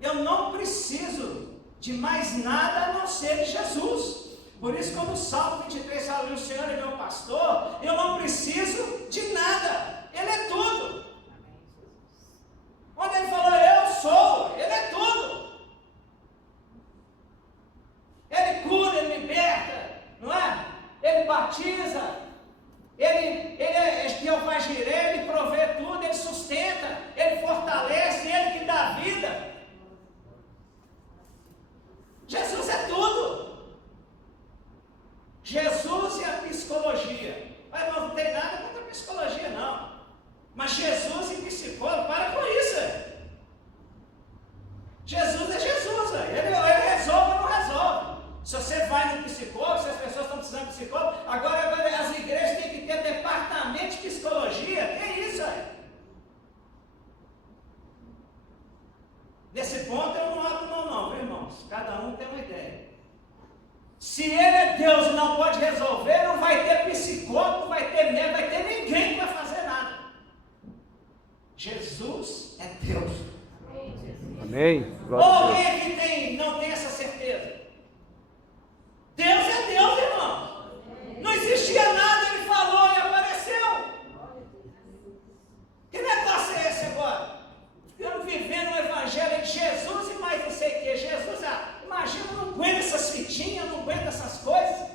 Eu não preciso de mais nada a não ser de Jesus. Por isso, como o Salmo 23 fala, o Senhor é meu pastor, eu não preciso de nada, Ele é tudo. Quando Ele falou, eu sou, Ele é tudo. Ele cura, Ele liberta, não é? Ele Jesus é Deus. Amém. Ou Glória a Deus. alguém aqui não tem essa certeza? Deus é Deus, irmão. Não existia nada, ele falou e apareceu. Que negócio é esse agora? Ficamos vivendo o evangelho de Jesus e mais não sei o que. Jesus, imagina, eu não aguento essas fitinhas, eu não aguento essas coisas.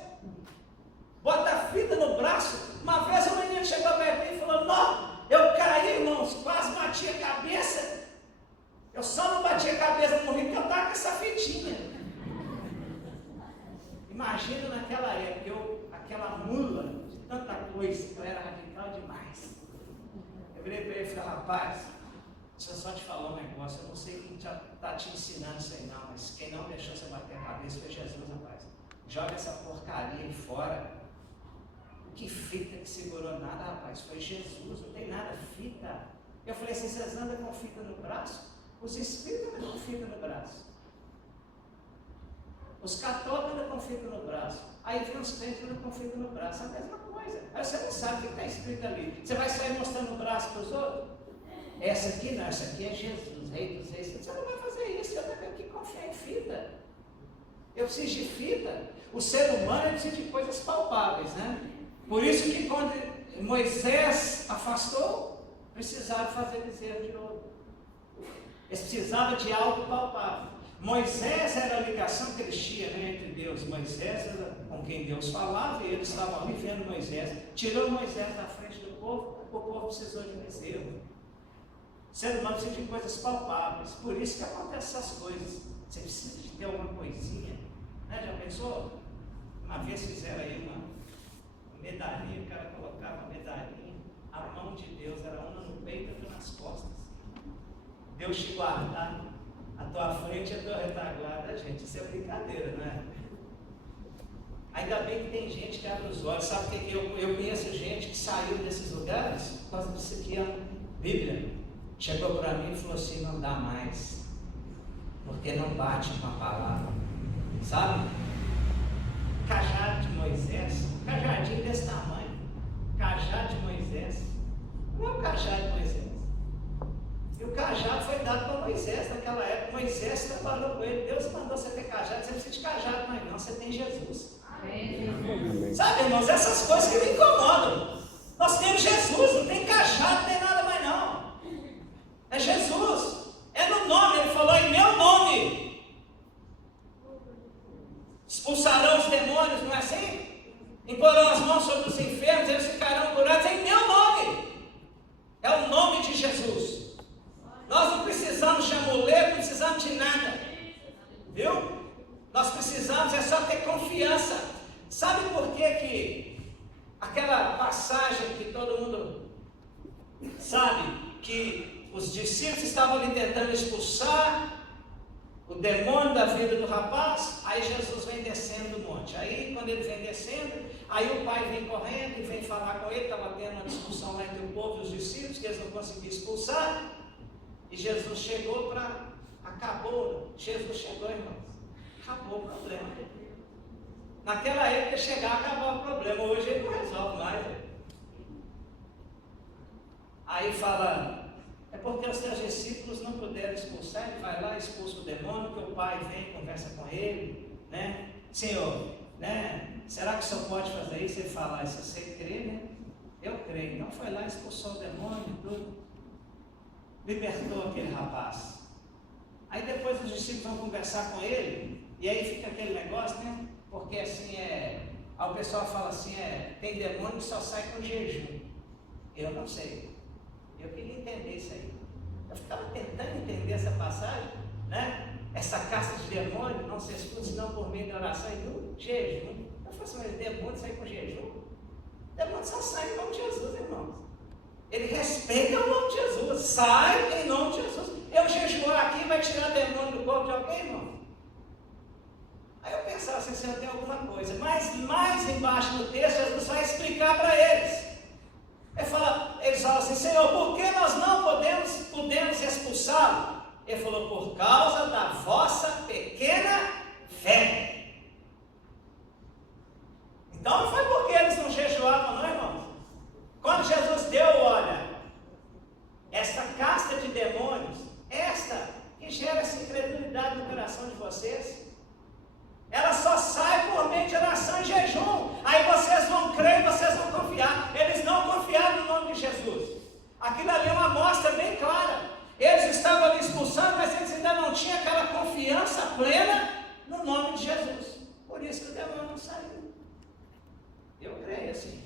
Bota a fita no braço. Uma vez um menino chegou perto de mim e falou: não, eu caí, irmãos, quase bati a cabeça. Eu só não bati a cabeça no rio porque eu estava com essa fitinha. Imagina naquela época, aquela mula de tanta coisa, eu era radical demais. Eu virei para ele e falei: rapaz, deixa eu só te falar um negócio, eu não sei quem está te ensinando isso aí não, mas quem não deixou você bater a cabeça foi Jesus, rapaz. Joga essa porcaria aí fora. Que fita que segurou nada, rapaz, foi Jesus, não tem nada, fita. Eu falei assim: vocês andam com fita no braço? Os espíritos andam com fita no braço. Os católicos andam com fita no braço. Aí vem os crentes andam com fita no braço, é a mesma coisa. Aí você não sabe o que está escrito ali. Você vai sair mostrando o braço para os outros? Essa aqui não, essa aqui é Jesus, Rei dos Reis. Você não vai fazer isso, eu tenho que confiar em fita. Eu preciso de fita. O ser humano precisa de coisas palpáveis, né? Por isso que quando Moisés afastou, precisava fazer bezerro de ouro. Eles precisavam de algo palpável. Moisés era a ligação que eles tinham, né, entre Deus e Moisés, era com quem Deus falava, e eles estavam ali vendo Moisés. Tirou Moisés da frente do povo, o povo precisou de bezerro. O ser humano precisa de coisas palpáveis. Por isso que acontecem essas coisas. Você precisa de ter alguma coisinha. Né? Já pensou? Uma vez fizeram aí uma medalhinha, o cara colocava a medalhinha, a mão de Deus era uma no peito e outra nas costas. Deus te guardar, a tua frente e a tua retaguarda. Gente, isso é brincadeira, não é? Ainda bem que tem gente que abre os olhos. Sabe o que eu conheço gente que saiu desses lugares por causa disso aqui, a Bíblia. Chegou para mim e falou assim: não dá mais, porque não bate com a palavra, sabe? Cajado de Moisés, cajadinho desse tamanho, cajado de Moisés, não é o cajado de Moisés. E o cajado foi dado para Moisés naquela época. Moisés trabalhou com ele. Deus mandou você ter cajado. Você não precisa de cajado mais não, você tem Jesus. Amém. Sabe, irmãos, essas coisas que me incomodam. Nós temos Jesus, não tem cajado, não tem nada mais não. É Jesus, é no nome. Ele falou: em meu nome expulsarão os demônios, não é assim? Imporão as mãos sobre os enfermos, eles ficarão curados em meu nome. É o nome de Jesus. Nós não precisamos de amuleto, não precisamos de nada, viu? Nós precisamos é só ter confiança. Sabe por que aquela passagem que todo mundo sabe, que os discípulos estavam ali tentando expulsar o demônio da vida do rapaz? Aí Jesus vem descendo do monte. Aí quando ele vem descendo, aí o pai vem correndo e vem falar com ele. Estava tendo uma discussão lá entre o povo e os discípulos, que eles não conseguiam expulsar. E Jesus chegou para... acabou. Jesus chegou, irmãos. Acabou o problema. Naquela época chegava, acabava o problema. Hoje ele não resolve mais. Aí fala: é porque os teus discípulos não puderam expulsar. Ele vai lá, expulsa o demônio, que o pai vem, conversa com ele, né? Senhor, né? Será que o senhor pode fazer isso? Ele fala: se você crê, né? Eu creio. Então foi lá, expulsou o demônio e tudo. Libertou aquele rapaz. Aí depois os discípulos vão conversar com ele, e aí fica aquele negócio, né? Porque assim aí o pessoal fala assim: tem demônio que só sai com jejum. Eu não sei. Eu queria entender isso aí. Eu ficava tentando entender essa passagem, né? Essa caça de demônio não se expulsa senão por meio da oração e do jejum. Eu falei assim: mas demônio sai com jejum? Demônio só sai em nome de Jesus, irmãos. Ele respeita o nome de Jesus, sai em nome de Jesus. Eu jejuar aqui vai tirar demônio do corpo de alguém, irmão? Aí eu pensava assim: Senhor, tem alguma coisa. Mas mais embaixo no texto, Jesus vai explicar para eles. Eles falam assim: Senhor, por que nós não podemos expulsá-lo? Ele falou: por causa da vossa pequena fé. Então não foi porque eles não jejuavam, não, irmãos. Quando Jesus deu, olha, esta vocês. Ela só sai por meio de oração e jejum. Aí vocês vão crer e vocês vão confiar. Eles não confiaram no nome de Jesus. Aquilo ali é uma amostra bem clara. Eles estavam ali expulsando, mas eles ainda não tinham aquela confiança plena no nome de Jesus. Por isso que o demônio não saiu. Eu creio assim.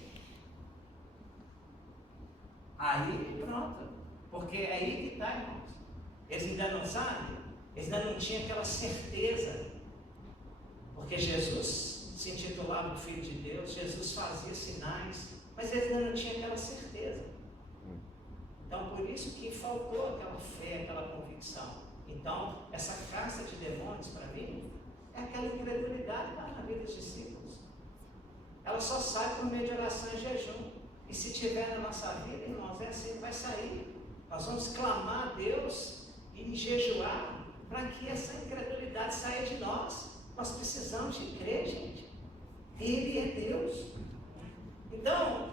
Aí pronto. Porque é aí que está, irmãos. Eles ainda não sabem. Eles ainda não tinham aquela certeza. Porque Jesus se intitulava o Filho de Deus, Jesus fazia sinais, mas eles ainda não tinham aquela certeza. Então, por isso que faltou aquela fé, aquela convicção. Então, essa caça de demônios, para mim, é aquela incredulidade que está na vida dos discípulos. Ela só sai por meio de oração e jejum. E se tiver na nossa vida, irmãos, é assim que vai sair. Nós vamos clamar a Deus e jejuar para que essa incredulidade saia de nós. Nós precisamos de crer, gente. Ele é Deus. Então,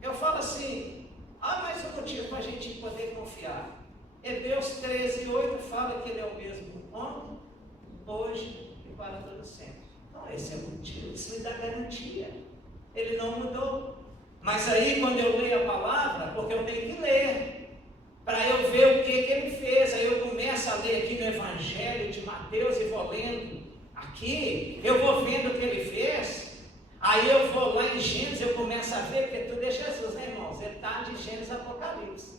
eu falo assim, mais um motivo para a gente poder confiar. Hebreus 13:8 fala que Ele é o mesmo ontem, hoje e para todo sempre. Então, esse é o motivo, isso me dá garantia. Ele não mudou. Mas aí, quando eu leio a palavra, porque eu tenho que ler, para eu ver o que Ele fez, aí eu começo a ler aqui no Evangelho de Mateus e vou lendo. Aqui, eu vou vendo o que Ele fez, aí eu vou lá em Gênesis, eu começo a ver, porque tudo é Jesus, né, irmãos? Ele está de Gênesis a Apocalipse.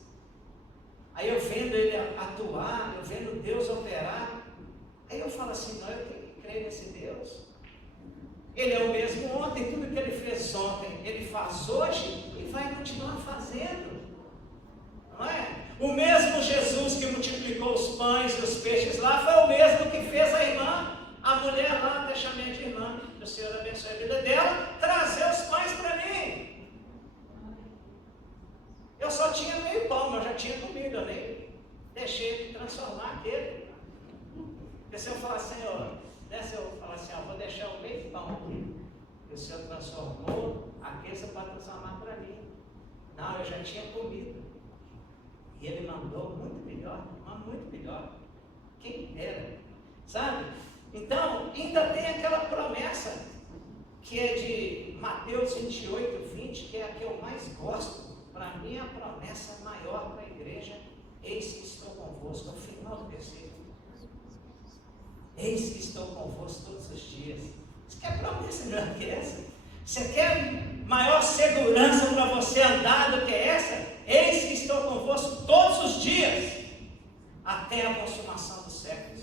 Aí eu vendo Ele atuar, eu vendo Deus operar, aí eu falo assim, não, eu tenho que crer nesse Deus. Ele é o mesmo ontem, tudo que Ele fez ontem, Ele faz hoje e vai continuar fazendo. Não é? O mesmo Jesus que multiplicou os pães e os peixes lá, foi o mesmo que fez a irmã, a mulher lá, até chamei de irmã, que o Senhor abençoe a vida dela, trazer os pães para mim. Eu só tinha meio pão, mas eu já tinha comido, eu nem deixei de transformar aquele. Porque se eu falar, Senhor, né, se eu falar assim, vou deixar o meio pão aqui, que o Senhor transformou, aquele você pode transformar para mim. Não, eu já tinha comido. E Ele mandou muito melhor, mas muito melhor. Quem dera, sabe? Então, ainda tem aquela promessa, que é de Mateus 28:20, que é a que eu mais gosto. Para mim, a promessa maior para a igreja, eis que estou convosco, ao final do versículo. Eis que estou convosco todos os dias. Você quer promessa melhor que essa? Você quer maior segurança para você andar do que essa? Eis que estou convosco todos os dias, até a consumação dos séculos.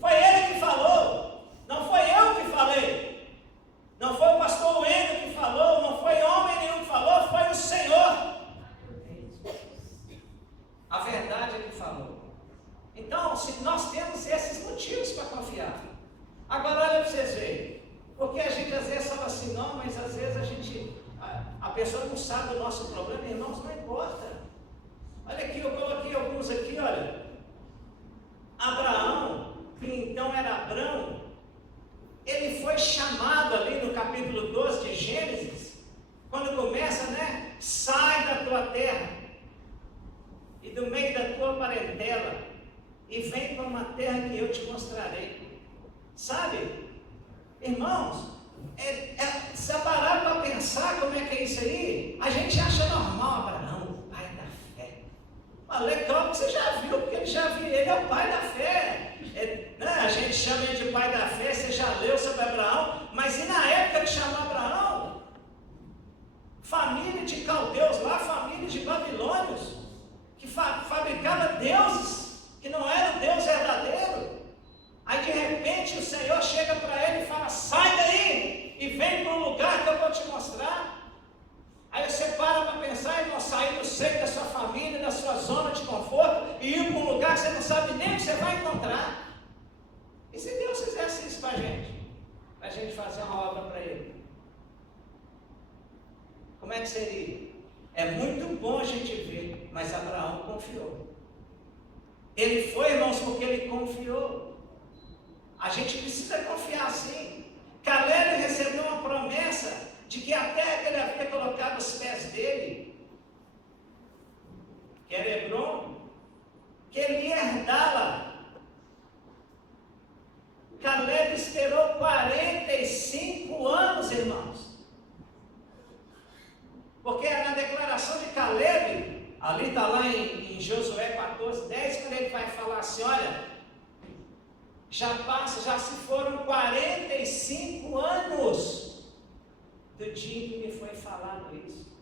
Foi Ele que falou, não foi eu que falei, não foi o pastor Wendel que falou, não foi homem nenhum que falou, foi o Senhor. A verdade é que falou. Então, se nós temos esses motivos para confiar. Agora olha para vocês verem, porque a gente às vezes fala assim, não, mas às vezes a pessoa não sabe o nosso problema, irmãos, não importa. Olha aqui, eu coloquei alguns aqui, olha. Abraão, que então era Abrão, ele foi chamado ali no capítulo 12 de Gênesis, quando começa, né? Sai da tua terra e do meio da tua parentela e vem para uma terra que eu te mostrarei. Sabe, irmãos, se parar para pensar como é que é isso aí, a gente acha normal Abraão, pai da fé. Mas legal que você já viu, porque ele é o pai da fé. A gente chama ele de pai da fé, você já leu sobre Abraão, mas e na época que chamou Abraão? Família de caldeus lá, família de babilônios, que fabricava deuses, que não era o Deus verdadeiro. Aí de repente o Senhor chega para ele e fala, sai daí e vem para um lugar que eu vou te mostrar. Aí você para pensar, irmão, sair do seio da sua família, da sua zona de conforto e ir para um lugar que você não sabe nem o que você vai encontrar. E se Deus fizesse isso para a gente fazer uma obra para Ele? Como é que seria? É muito bom a gente ver, mas Abraão confiou. Ele foi, irmãos, porque ele confiou. A gente precisa confiar sim. Caleb recebeu uma promessa de que a terra que ele havia colocado os pés dele, que era Hebron, que ele ia herdá-la. Ali está lá em Josué 14:10, quando ele vai falar assim, olha, já se foram 45 anos do dia que me foi falado isso.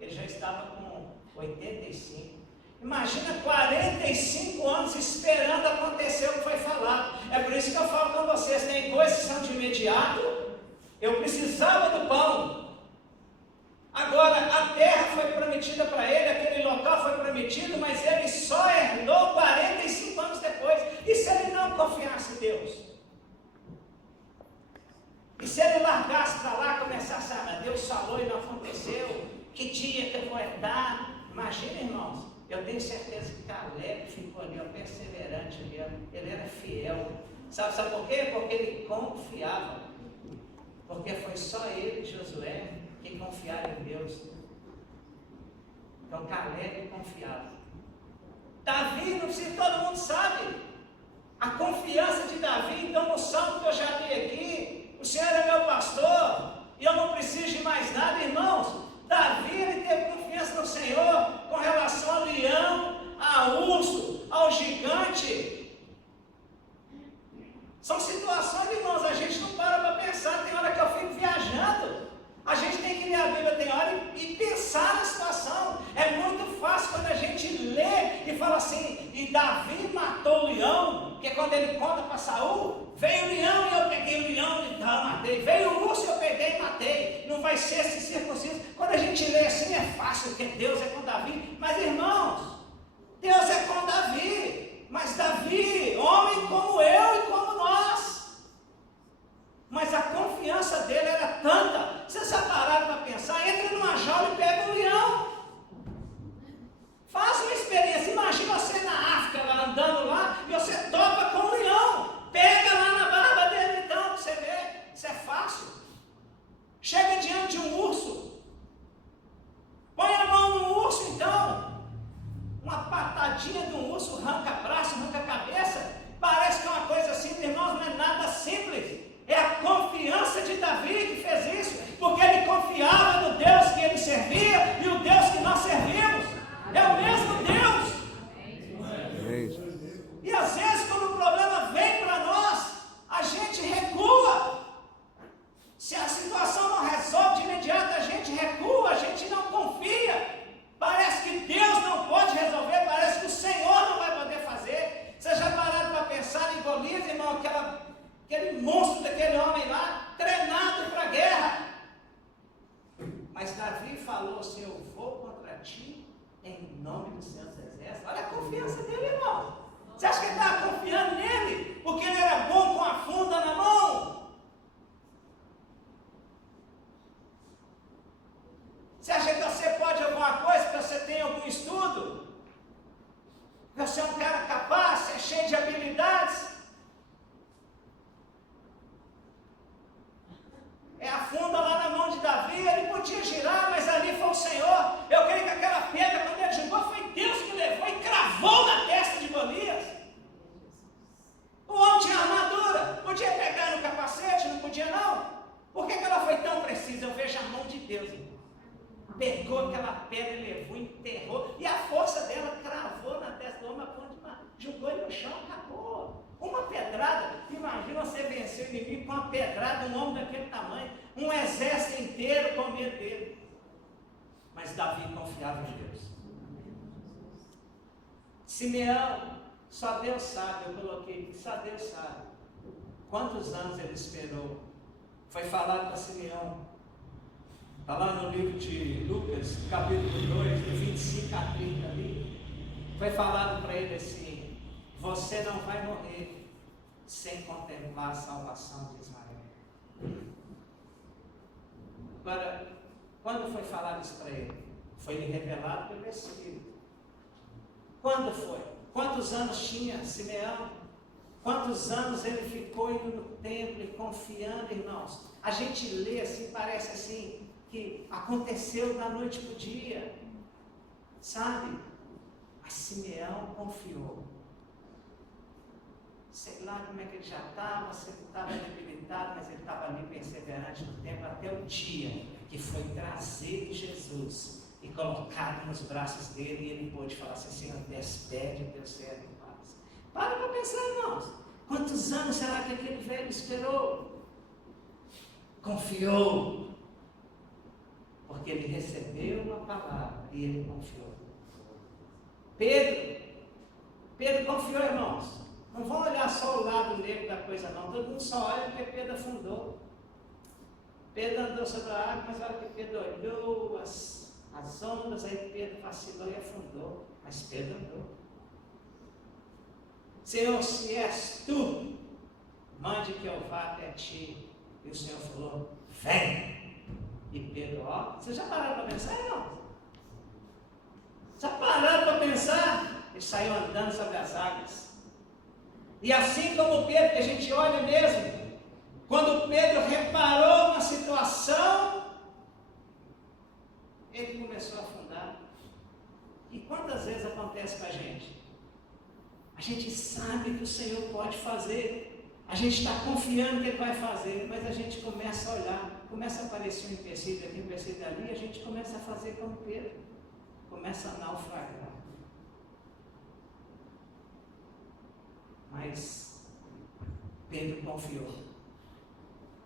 Ele já estava com 85. Imagina 45 anos esperando acontecer o que foi falado. É por isso que eu falo com vocês, tem coisas que são de imediato. Eu precisava do pão. Agora, a terra foi prometida para ele, aquele local foi prometido, mas ele só herdou 45 anos depois. E se ele não confiasse em Deus? E se ele largasse para lá, começasse a Deus falou e não aconteceu? Que dia que eu vou herdar? Imagina, irmãos, eu tenho certeza que Caleb ficou ali, perseverante ali, ele era fiel. Sabe por quê? Porque ele confiava. Porque foi só ele, Josué, que confiaram em Deus. Então Caleb confiava. Davi, não precisa, todo mundo sabe. A confiança de Davi, então no salmo que eu já li aqui, o Senhor é meu pastor, e eu não preciso de mais nada, irmãos. Davi, ele teve confiança no Senhor com relação ao leão, ao urso, ao gigante. São situações, irmãos, a gente não para pensar. Tem hora que eu fico viajando. A gente tem que ler a Bíblia, tem hora e pensar na situação. É muito fácil quando a gente lê e fala assim, e Davi matou o leão, porque quando ele conta para Saul, veio o leão e eu peguei o leão e matei. Veio o urso e eu peguei e matei. Não vai ser assim circunciso. Quando a gente lê assim é fácil, porque Deus é com Davi. Mas irmãos, Deus é com Davi. Mas Davi, homem como eu e como nós. Mas a confiança dele era tanta. Vocês já pararam para pensar? Entra numa jaula e pega um leão. Faça uma experiência. Imagina você na África, lá, andando lá, e você topa com um leão. Pega lá na barba dele então, para você ver. Isso é fácil. Chega diante de um urso. Põe a mão no urso então. Uma patadinha de um urso, arranca braço, arranca cabeça. Parece que é uma coisa simples, irmãos, não é nada simples. É a confiança de Davi que fez isso, porque ele confiava no Deus que ele servia e o Deus que nós servimos. É o mesmo Deus. E às vezes, quando o problema vem para nós, a gente recua. Se a situação não resolve de imediato, a gente recua, a gente não confia. Parece que Deus não pode resolver, parece que o Senhor não vai poder fazer. Vocês já pararam para pensar em Golias, irmão, aquele monstro daquele homem lá, treinado para a guerra. Mas Davi falou assim, eu vou contra ti em nome dos seus exércitos. Olha a confiança dele, irmão. Você acha que ele estava confiando nele? Porque ele era bom com a funda na mão? Você acha que você pode alguma coisa, que você tem algum estudo? Você é um cara capaz, você é cheio de habilidades? É a funda lá na mão de Davi, ele podia girar, mas ali foi o Senhor. Eu creio que aquela pedra, quando ele jogou, foi Deus que levou e cravou na testa de Golias. O homem tinha armadura, podia pegar no capacete, não podia não. Por que ela foi tão precisa? Eu vejo a mão de Deus, irmão. Pegou aquela pedra e levou, enterrou, e a força dela cravou na testa do homem, jogou ele no chão, acabou. Uma pedrada, imagina você vencer o inimigo com uma pedrada, um homem daquele tamanho, um exército inteiro com medo dele. Mas Davi confiava em Deus. Simeão, só Deus sabe, eu coloquei aqui, só Deus sabe quantos anos ele esperou. Foi falado para Simeão, está lá no livro de Lucas, capítulo 2, de 25 a 30 ali, foi falado para ele assim, você não vai morrer sem contemplar a salvação de Israel. Agora, quando foi falado isso para ele? Foi lhe revelado pelo Espírito. Quando foi? Quantos anos tinha Simeão? Quantos anos ele ficou indo no templo e confiando, irmãos? A gente lê assim, parece assim, que aconteceu da noite para o dia. Sabe? Mas Simeão confiou. Sei lá como é que ele já estava, se ele estava debilitado, mas ele estava ali perseverante no tempo até o dia que foi trazer Jesus e colocado nos braços dele, e ele pôde falar assim: Senhor, despede o teu servo em paz. Para pensar, irmãos. Quantos anos será que aquele velho esperou? Confiou. Porque ele recebeu uma palavra e ele confiou. Pedro confiou, irmãos. Não vão olhar só o lado negro da coisa, não. Todo mundo só olha porque Pedro afundou. Pedro andou sobre a água, mas a hora que Pedro olhou as ondas, aí Pedro vacilou e afundou. Mas Pedro andou. Senhor, se és tu, mande que eu vá até ti. E o Senhor falou: vem. E Pedro, ó, vocês já pararam para pensar, irmão? Já pararam para pensar? Ele saiu andando sobre as águas. E assim como Pedro, que a gente olha mesmo, quando Pedro reparou na situação, ele começou a afundar. E quantas vezes acontece com a gente? A gente sabe que o Senhor pode fazer. A gente está confiando que Ele vai fazer, mas a gente começa a olhar, começa a aparecer um empecilho aqui, um empecilho ali, e a gente começa a fazer como Pedro, começa a naufragar. Mas Pedro confiou.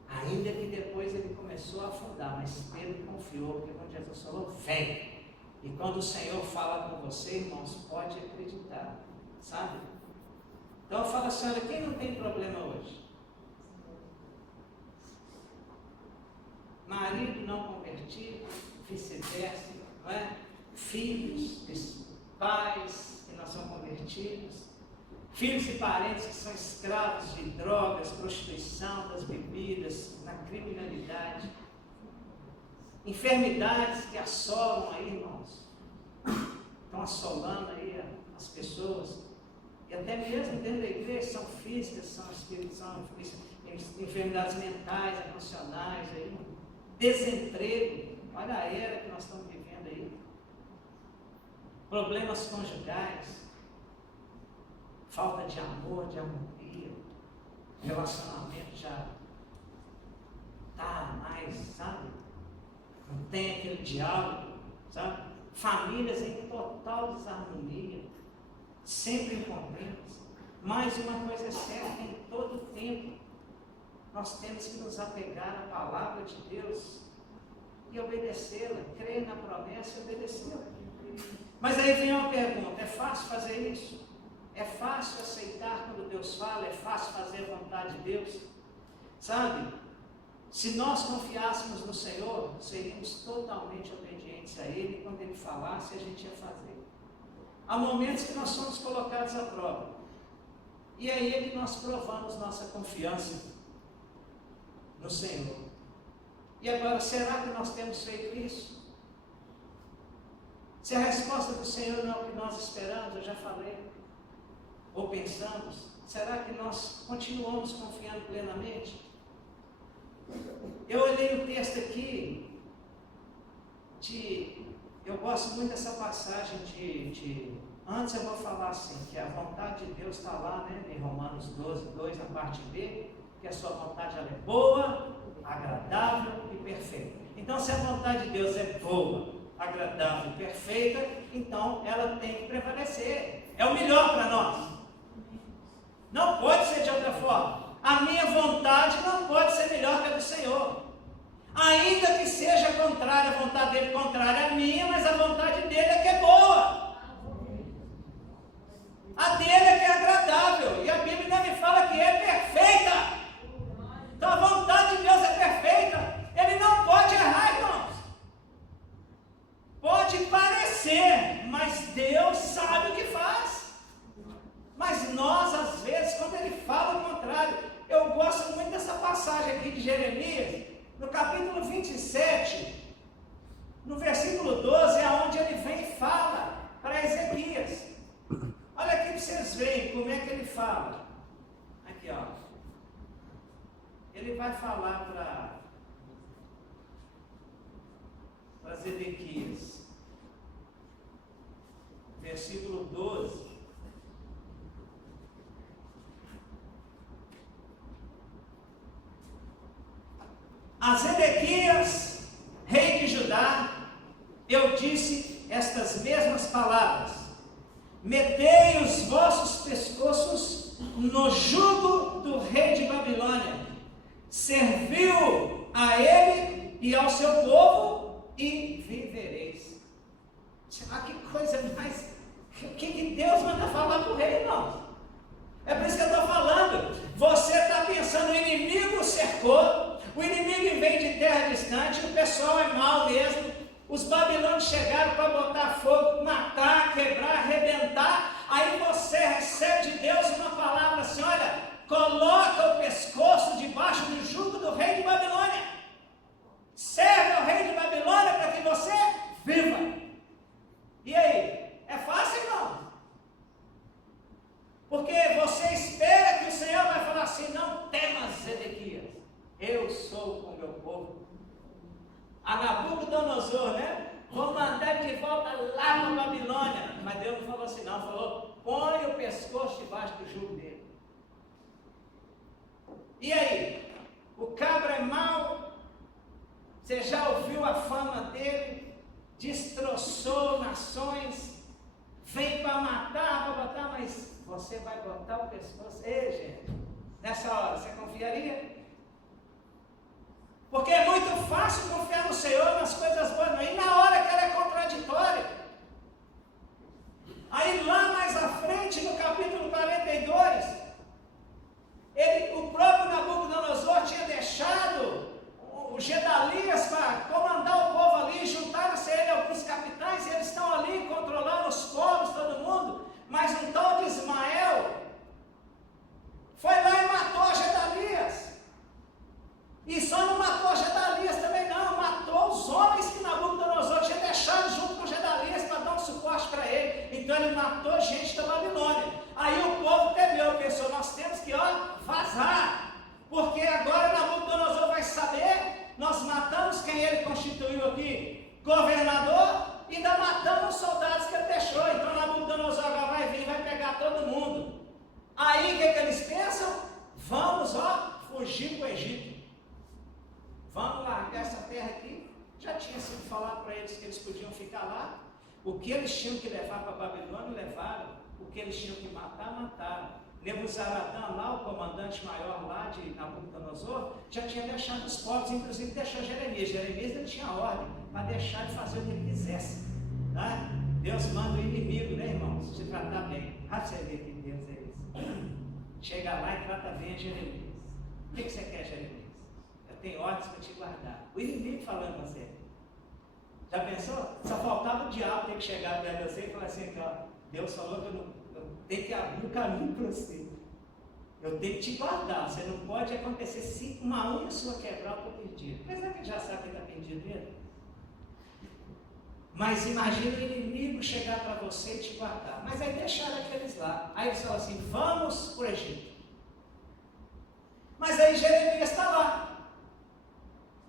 Ainda que depois ele começou a afundar, mas Pedro confiou, porque quando Jesus falou, vem. E quando o Senhor fala com você, irmãos, pode acreditar, sabe? Então eu falo assim, olha, quem não tem problema hoje? Marido não convertido, vice-versa, não é? Filhos, pais que não são convertidos, filhos e parentes que são escravos de drogas, prostituição, das bebidas, na criminalidade, enfermidades que assolam aí, irmãos, estão assolando aí as pessoas. E até mesmo dentro da igreja, são físicas, são enfermidades mentais, emocionais, aí, desemprego, olha a era que nós estamos vivendo aí, problemas conjugais, falta de amor, de harmonia, relacionamento já está mais, sabe? Não tem aquele diálogo, sabe? Famílias em total desarmonia, sempre incompetentes. Mas uma coisa é certa, em todo tempo nós temos que nos apegar à palavra de Deus e obedecê-la, crer na promessa e obedecê-la. Mas aí vem uma pergunta: é fácil fazer isso? É fácil aceitar quando Deus fala? É fácil fazer a vontade de Deus? Sabe? Se nós confiássemos no Senhor, seríamos totalmente obedientes a Ele, e quando Ele falasse, a gente ia fazer. Há momentos que nós somos colocados à prova, e aí é que nós provamos nossa confiança no Senhor. E agora, será que nós temos feito isso? Se a resposta do Senhor não é o que nós esperamos, eu já falei, ou pensamos, será que nós continuamos confiando plenamente? Eu olhei o texto aqui, eu gosto muito dessa passagem antes eu vou falar assim, que a vontade de Deus está lá, né, em Romanos 12, 2, na parte B, que a sua vontade ela é boa, agradável e perfeita. Então, se a vontade de Deus é boa, agradável e perfeita, então ela tem que prevalecer. É o melhor para nós. Não pode ser de outra forma. A minha vontade não pode ser melhor que a do Senhor. Ainda que seja contrária, a vontade dele contrária à minha, mas a vontade dele é que é boa. A dele é que é agradável. E a Bíblia ainda me fala que é perfeita. Então a vontade de Deus é perfeita. Ele não pode errar, irmãos. Pode parecer, mas Deus sabe o que faz. Mas nós, às vezes, quando Ele fala o contrário, eu gosto muito dessa passagem aqui de Jeremias, no capítulo 27, no versículo 12, é onde ele vem e fala para Ezequias. Olha aqui para vocês verem como é que ele fala. Aqui, ó. Ele vai falar para Zedequias. Versículo 12. A Zedequias, rei de Judá, eu disse palavras: metei os vossos pescoços no jugo do rei de Babilônia, serviu a ele e ao seu povo e vivereis. Que coisa mais... O que Deus manda falar para o rei, irmão? É por isso que eu estou falando. Você está pensando, o inimigo cercou, o inimigo vem de terra distante, o pessoal é mau mesmo. Os babilônios chegaram para botar fogo, matar, quebrar, arrebentar. Aí você recebe de Deus uma palavra assim: olha, coloca o pescoço debaixo do jugo do rei de Babilônia. Serve ao rei de Babilônia para que você viva. E aí? É fácil, irmão? Porque você espera que o Senhor vai falar assim: não temas, Zedequias, eu sou com o meu povo. A Nabucodonosor, né? Vou mandar de volta lá para a Babilônia. Mas Deus não falou assim, não. Falou: põe o pescoço debaixo do jugo dele. E aí? O cabra é mau. Você já ouviu a fama dele? Destroçou nações. Vem para matar, para botar, mas você vai botar o pescoço. Ei, gente, nessa hora, você confiaria? Porque é muito fácil confiar no Senhor nas coisas boas, mas e na hora que ela é contraditória? Aí lá mais à frente, no capítulo 42, o próprio Nabucodonosor tinha deixado o Gedalias para comandar o povo ali, juntaram-se a ele alguns capitães, e eles estão ali controlando os povos, todo mundo, mas um tal de Ismael foi lá e matou Gedalias. E só não matou Gedalias também não, matou os homens que Nabucodonosor tinha deixado junto com Gedalias para dar um suporte para ele. Então ele matou gente da Babilônia. Aí o povo temeu, pensou: nós temos que vazar, porque agora Nabucodonosor vai saber. Nós matamos quem ele constituiu aqui governador, e ainda matamos os soldados que ele deixou. Então Nabucodonosor agora vai vir, vai pegar todo mundo. Aí o que eles pensam? Vamos fugir para o Egito. Vamos largar essa terra aqui. Já tinha sido falado para eles que eles podiam ficar lá. O que eles tinham que levar para a Babilônia, levaram. O que eles tinham que matar, mataram. Nebuzaradã lá, o comandante maior lá de Nabucodonosor, já tinha deixado os povos, inclusive deixou Jeremias. Jeremias não tinha ordem para deixar de fazer o que ele quisesse. Né? Deus manda o inimigo, né, irmãos? Se tratar bem. Você vê que Deus é isso. Chega lá e trata bem a Jeremias. O que você quer, Jeremias? Eu tenho ordens para te guardar. O inimigo falando com você. Já pensou? Só faltava o diabo ter que chegar perto de você e falar assim: ó, Deus falou que eu tenho que abrir o caminho para você. Eu tenho que te guardar. Você não pode acontecer se uma unha sua quebrar, eu estou perdido. Apesar que ele já sabe que ele está perdido mesmo. Mas imagina o inimigo chegar para você e te guardar. Mas aí deixaram aqueles lá. Aí eles falam assim: vamos para o Egito. Mas aí Jeremias está lá.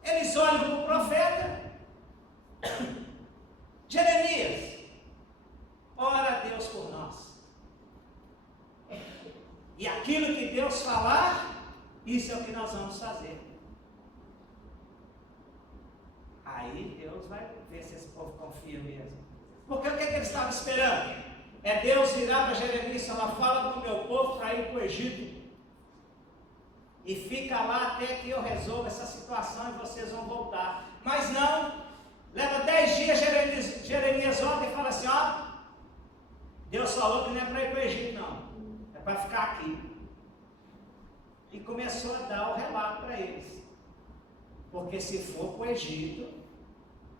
Eles olham para o profeta. Jeremias, ora a Deus por nós. E aquilo que Deus falar, isso é o que nós vamos fazer. Aí Deus vai ver se esse povo confia mesmo. Porque o que eles estavam esperando? É Deus virar para Jeremias e falar: fala para o meu povo para ir para o Egito. E fica lá até que eu resolva essa situação e vocês vão voltar. Mas não, leva 10 dias Jeremias volta e fala assim: ó, Deus falou que não é para ir para o Egito não, é para ficar aqui. E começou a dar o relato para eles. Porque se for para o Egito,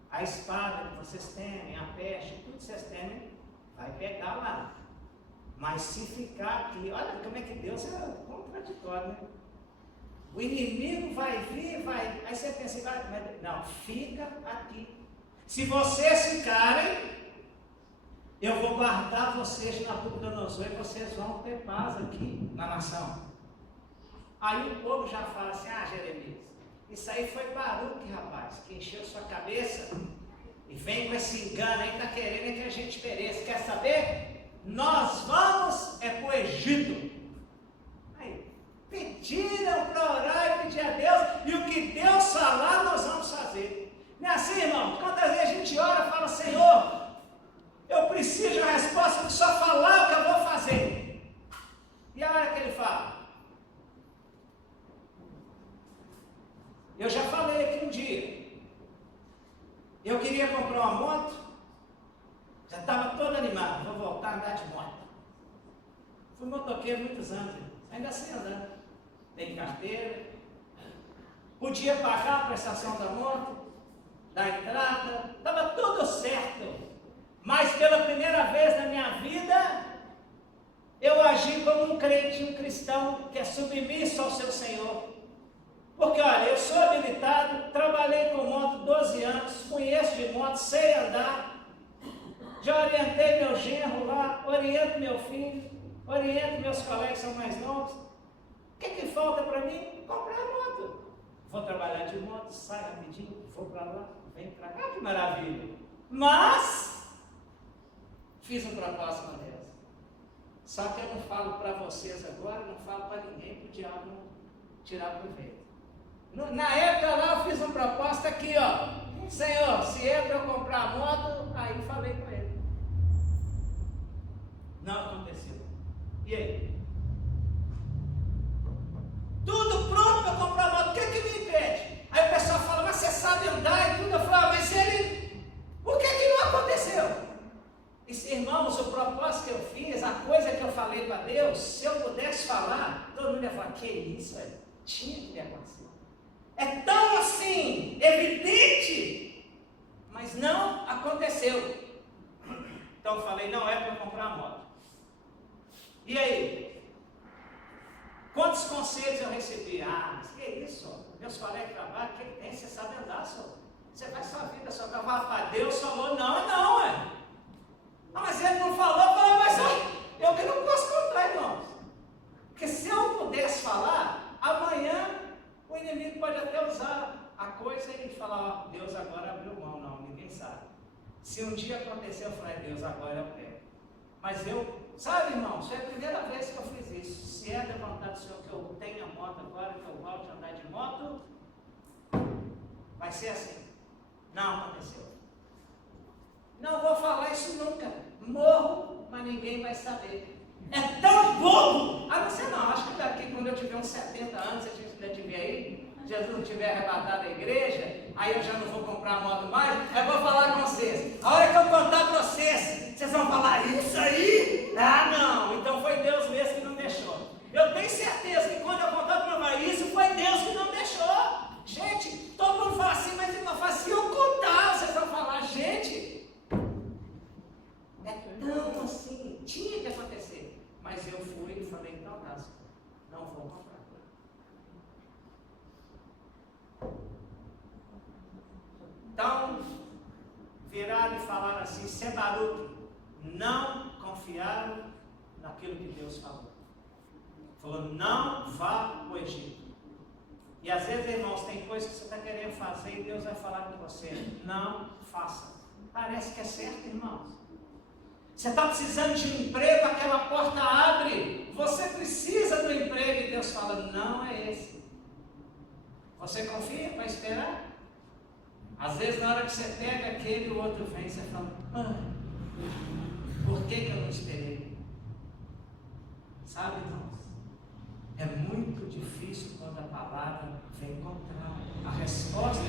a espada que vocês temem, a peste, tudo que vocês temem, vai pegar lá. Mas se ficar aqui, olha como é que Deus é contraditório, né? O inimigo vai vir, vai. Aí você pensa, não, fica aqui. Se vocês ficarem, eu vou guardar vocês de Nabucodonosor e vocês vão ter paz aqui na nação. Aí o povo já fala assim: ah, Jeremias, isso aí foi Baruque, rapaz, que encheu sua cabeça e vem com esse engano aí, está querendo que a gente pereça. Quer saber? Nós vamos para o Egito. Pediram para orar e pedir a Deus, e o que Deus falar nós vamos fazer. Não é assim, irmão? Quantas vezes a gente ora e fala: Senhor, eu preciso só falar o que eu vou fazer. E a hora que ele fala? Eu já falei aqui um dia. Eu queria comprar uma moto. Já estava todo animado. Vou voltar a andar de moto. Fui motoqueiro muitos anos. Ainda assim andando. Tem carteira. Podia pagar a prestação da moto. Da entrada. Estava tudo certo. Mas pela primeira vez na minha vida, eu agi como um crente, um cristão que é submisso ao seu Senhor. Porque olha, eu sou habilitado, trabalhei com moto 12 anos, conheço de moto, sei andar, já orientei meu genro lá, oriento meu filho, oriento meus colegas que são mais novos. O que falta para mim? Comprar moto. Vou trabalhar de moto, saio rapidinho, vou para lá, vem para cá, que maravilha. Mas fiz um propósito com Deus. Só que eu não falo para vocês agora, não falo para ninguém, para o diabo não tirar proveito. Na época lá eu fiz uma proposta aqui, ó. Senhor, se é para eu comprar a moto, aí falei com ele. Não aconteceu. E aí? Tudo pronto para comprar a moto, o que me impede? Aí o pessoal fala, mas você sabe andar e tudo. Eu falo, mas ele, por que não aconteceu? E, irmãos, o propósito que eu fiz, a coisa que eu falei para Deus, se eu pudesse falar, todo mundo ia falar, que isso, velho? Tinha que acontecer. É tão assim, evidente, mas não aconteceu. Então eu falei, não é para comprar a moto. E aí? Quantos conselhos eu recebi? Ah, mas que isso? Meus colegas de trabalho, o que tem? Você sabe andar, só. Você vai sua vida, só cavalo para Deus, falou, não, é. Ah, mas ele não falou, eu falei, mas eu que não posso contar, irmãos. Porque se eu pudesse falar, amanhã o inimigo pode até usar a coisa e falar, ó, Deus agora abriu mão, não, ninguém sabe. Se um dia acontecer, eu falei, Deus agora eu quero. Mas eu, sabe, irmãos, foi a primeira vez que eu fiz isso. Se é da vontade do Senhor que eu tenha moto agora, que eu volte a andar de moto, vai ser assim. Não aconteceu. Não vou falar isso nunca. Morro, mas ninguém vai saber. É tão bobo! Ah, você não, acho que daqui quando eu tiver uns 70 anos, se a gente ainda tiver aí, Jesus não tiver arrebatado a igreja, aí eu já não vou comprar moto mais, aí eu vou falar com vocês. A hora que eu contar para vocês vão falar, isso aí? Ah, não, então foi Deus mesmo que não deixou. Eu tenho certeza que quando eu contar para vocês, isso foi Deus que não deixou. Gente, todo mundo fala assim, mas ele não fala, se eu contar, vocês vão falar, gente, é tão assim, tinha que acontecer. Mas eu fui e falei, então, não vou comprar. Então, viraram e falaram assim, Sebaruque, não confiaram naquilo que Deus falou. Falou, não vá para o Egito. E às vezes, irmãos, tem coisas que você está querendo fazer e Deus vai falar com você, não faça. Parece que é certo, irmãos. Você está precisando de um emprego, aquela porta abre. Você precisa do emprego e Deus fala, não é esse. Você confia para esperar? Às vezes na hora que você pega aquele, o outro vem e você fala, por que eu não esperei? Sabe, irmãos? É muito difícil quando a palavra vem contrária. A resposta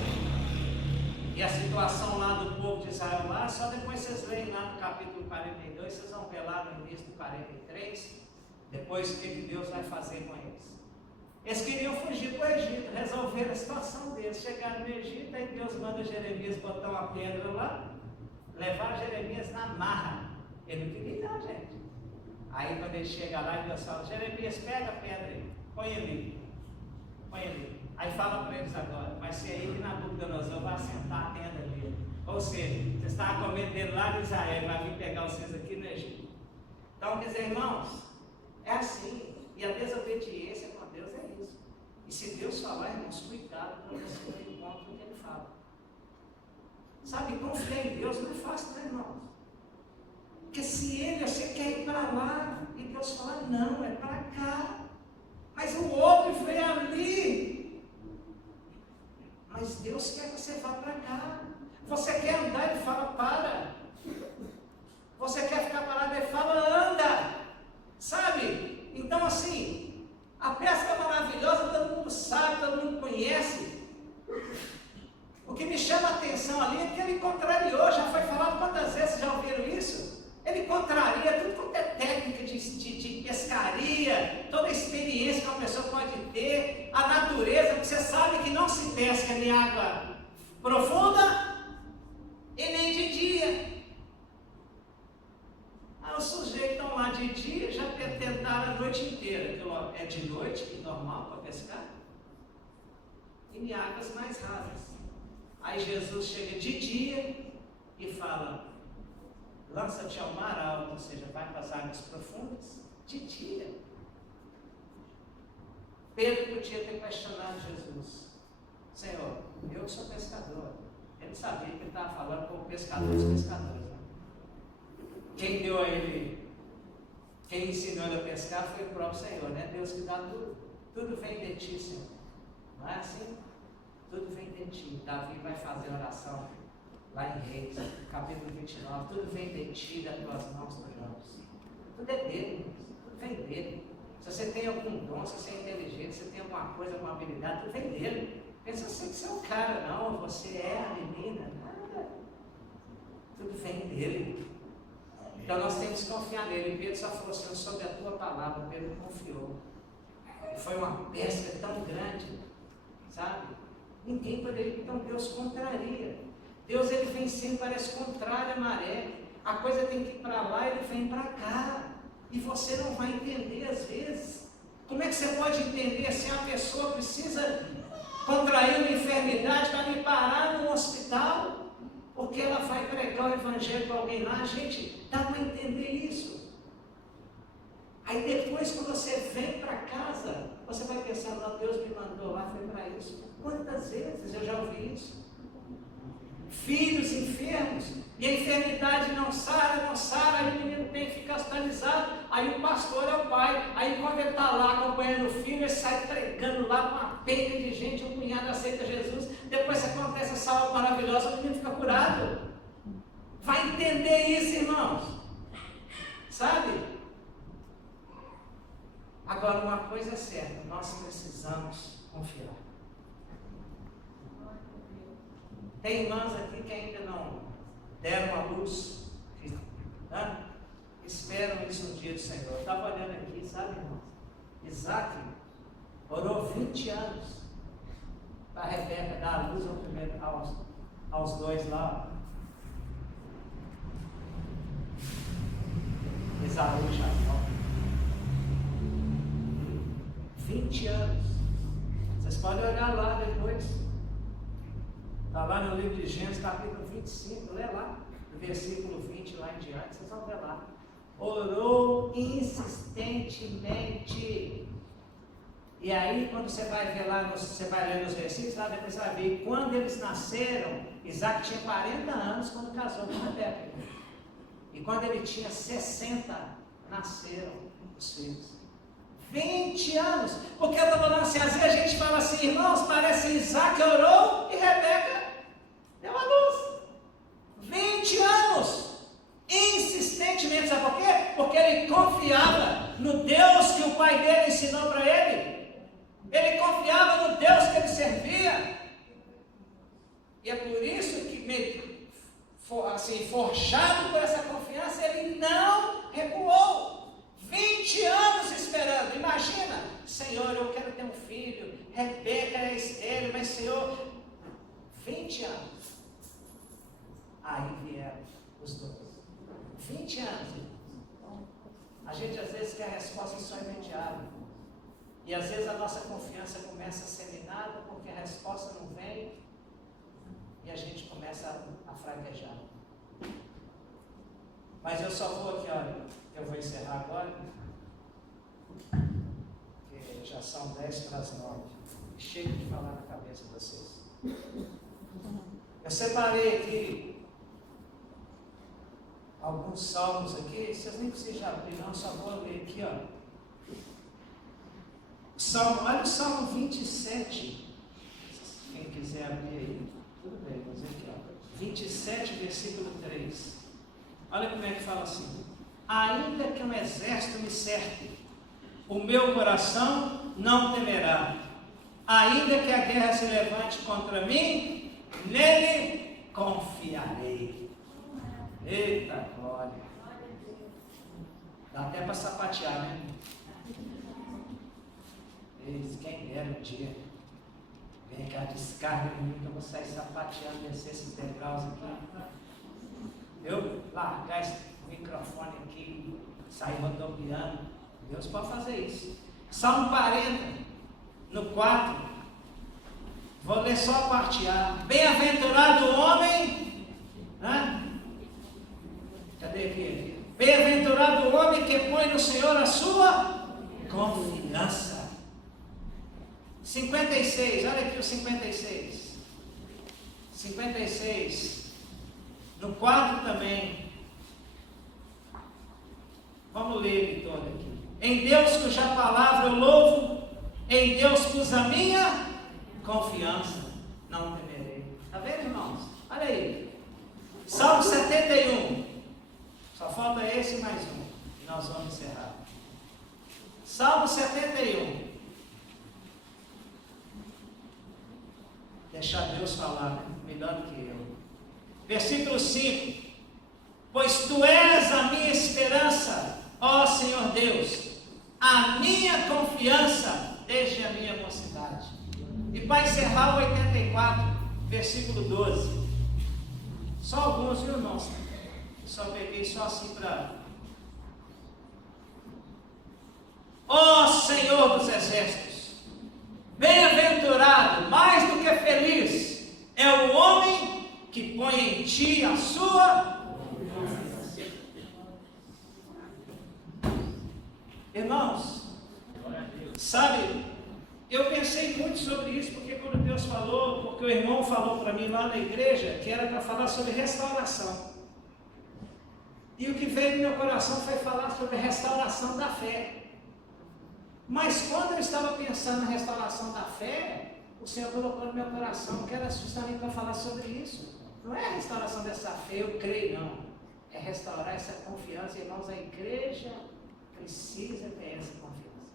e a situação lá do povo de Israel lá, só depois vocês leem lá no capítulo 42, vocês vão ver lá no início do 43, depois o que Deus vai fazer com eles. Eles queriam fugir para o Egito, resolver a situação deles, chegaram no Egito, aí Deus manda Jeremias botar uma pedra lá, levar Jeremias na marra. Ele não queria ir não, gente. Aí quando ele chega lá, Deus fala, Jeremias, pega a pedra aí, põe ali. Aí fala para eles agora, vai ser aí que Nabucodonosor vai assentar a tenda dele. Ou seja, você estava com medo dele lá de Israel, vai vir pegar vocês aqui no Egito. Então, quer dizer, irmãos, é assim. E a desobediência com Deus é isso. E se Deus falar, irmãos, cuidado para você não encontrar o que Ele fala. Sabe, confiar em Deus não é fácil, né, irmãos? Porque se você quer ir para lá, e Deus fala, não, é para cá. Mas o outro veio ali. Mas Deus quer que você vá para cá. Você quer andar, Ele fala, para. Você quer ficar parado? Ele fala, anda. Sabe? Então assim, a pesca é maravilhosa, todo mundo sabe, todo mundo conhece. O que me chama a atenção ali é que ele contrariou, já foi falado quantas vezes, já ouviram isso? Ele contraria tudo quanto é técnica de pescaria, toda a experiência que uma pessoa pode ter, a natureza, porque você sabe que não se pesca em água profunda e nem de dia. Aí os sujeitos estão lá de dia, já tentaram a noite inteira, que é de noite, que é normal para pescar, e em águas mais rasas. Aí Jesus chega de dia e fala, lança-te ao mar alto, ou seja, vai para as águas profundas, de dia. Pedro podia ter questionado Jesus, Senhor, eu sou pescador. Ele sabia que ele estava falando com o pescador dos pescadores. Né? Quem deu a ele, quem ensinou ele a pescar foi o próprio Senhor, né? Deus que dá tudo. Tudo vem de ti, Senhor. Não é assim? Tudo vem de ti. Davi vai fazer oração lá em Reis, capítulo 29. Tudo vem de ti, das tuas mãos, dos olhos. Tudo é dele, tudo vem dele. Se você tem algum dom, se você é inteligente, se você tem alguma coisa, alguma habilidade, tudo vem dele. Pensa assim que você é o cara, não, você é a menina, nada. Tudo vem dele. Então nós temos que confiar nele. Pedro só falou assim, sobre a tua palavra, Pedro confiou. E foi uma pesca tão grande, sabe? Ninguém poderia, então Deus contraria. Deus ele vem sempre, parece contrário à maré. A coisa tem que ir para lá, ele vem para cá. E você não vai entender às vezes. Como é que você pode entender se a pessoa precisa contrair uma enfermidade para me parar no hospital? Porque ela vai pregar o evangelho para alguém lá, gente, dá para entender isso. Aí depois, quando você vem para casa, você vai pensar, não, Deus me mandou lá, foi para isso. Quantas vezes eu já ouvi isso? Filhos enfermos, e a enfermidade não sara, aí o menino tem que ficar hospitalizado, aí o pastor é o pai, aí quando ele está lá acompanhando o filho, ele sai pregando lá com uma penca de gente, o cunhado aceita Jesus, depois acontece essa obra maravilhosa, o menino fica curado. Vai entender isso, irmãos, sabe? Agora, uma coisa é certa, nós precisamos confiar. Tem irmãs aqui que ainda não deram a luz, né? Esperam isso no dia do Senhor. Eu estava olhando aqui, sabe, irmãos? Isaac orou 20 anos para a Rebeca dar a luz aos dois lá. Esaú e Jacó. 20 anos. Vocês podem olhar lá depois. Está lá no livro de Gênesis, capítulo 25, lê lá, no versículo 20 lá em diante, vocês vão ver lá. Orou insistentemente. E aí, quando você vai ver lá, você vai ler nos versículos, lá depois você vai ver, quando eles nasceram, Isaac tinha 40 anos quando casou com Rebeca. E quando ele tinha 60, nasceram os filhos. 20 anos, porque eu estou falando assim, às vezes a gente fala assim, irmãos, parece que Isaac orou e Rebeca deu a luz. 20 anos, insistentemente, sabe por quê? Porque ele confiava no Deus que o pai dele ensinou para ele. Ele confiava no Deus que ele servia. E é por isso que, assim, forjado por essa confiança, ele não recuou. 20 anos esperando, imagina, Senhor, eu quero ter um filho, Rebeca é estéril, mas Senhor, 20 anos, aí vieram os dois, 20 anos, a gente às vezes quer a resposta só imediata, e às vezes a nossa confiança começa a ser minada, porque a resposta não vem, e a gente começa a fraquejar. Mas eu só vou aqui, olha, eu vou encerrar agora, porque já são 10 para as 9. Chega de falar na cabeça de vocês. Eu separei aqui alguns salmos aqui, vocês nem precisam abrir, não, só vou ler aqui, ó. Olha o Salmo 27. Quem quiser abrir aí, tudo bem, mas aqui, ó. 27, versículo 3. Olha como é que fala assim: ainda que um exército me cerque, o meu coração não temerá. Ainda que a guerra se levante contra mim, nele confiarei. Eita glória! Dá até para sapatear, né? Quem dera um dia. Vem cá, descarga em mim que eu vou sair sapateando, descer esses degraus aqui. Eu largar esse microfone aqui, sair rodopiando. Deus pode fazer isso. Salmo 40. No 4, vou ler só a parte A. Bem-aventurado o homem, cadê aqui? Bem-aventurado o homem que põe no Senhor a sua confiança. 56, olha aqui o 56. 56, no 4 também. Vamos ler ele todo aqui. Em Deus cuja palavra eu louvo, em Deus pus a minha confiança, não temerei. Está vendo, irmãos? Olha aí. Salmo 71. Só falta esse e mais um. E nós vamos encerrar. Salmo 71. Deixar Deus falar melhor do que eu. Versículo 5. Pois tu és a minha esperança, ó Senhor Deus, a minha confiança desde a minha mocidade. E para encerrar o 84, versículo 12. Só alguns, viu, irmãos? Só peguei só assim para... Ó Senhor dos exércitos, bem-aventurado, mais do que feliz, é o homem que põe em ti a sua confiança. Irmãos, sabe, eu pensei muito sobre isso, porque quando Deus falou, porque o irmão falou para mim lá na igreja, que era para falar sobre restauração. E o que veio no meu coração foi falar sobre restauração da fé. Mas quando eu estava pensando na restauração da fé, o Senhor colocou no meu coração que era justamente para falar sobre isso. Não é a restauração dessa fé, eu creio, não. É restaurar essa confiança. Irmãos, a igreja precisa ter essa confiança.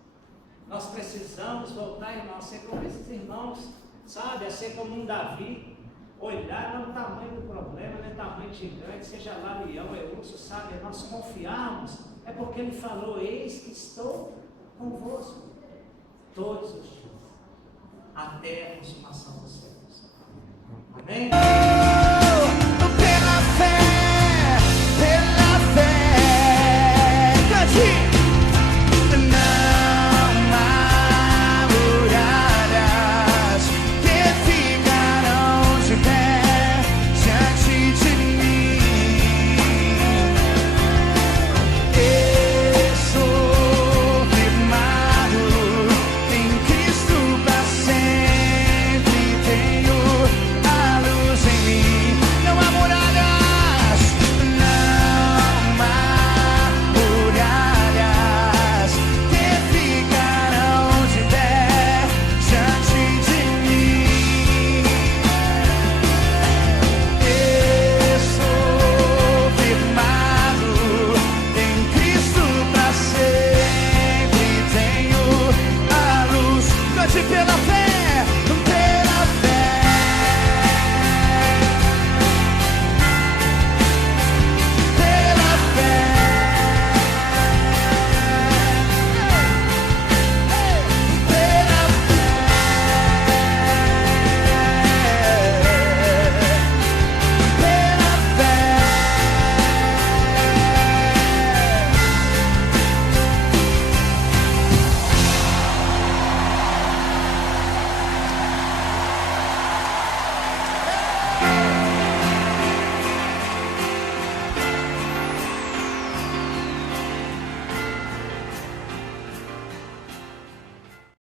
Nós precisamos voltar, irmãos, a ser como esses irmãos, sabe? A ser como um Davi. Olhar não é o tamanho do problema, não é o tamanho gigante, seja lá leão, urso, sabe? Nós confiarmos, é porque ele falou: eis que estou convosco todos os dias, até a consumação dos séculos. Amém?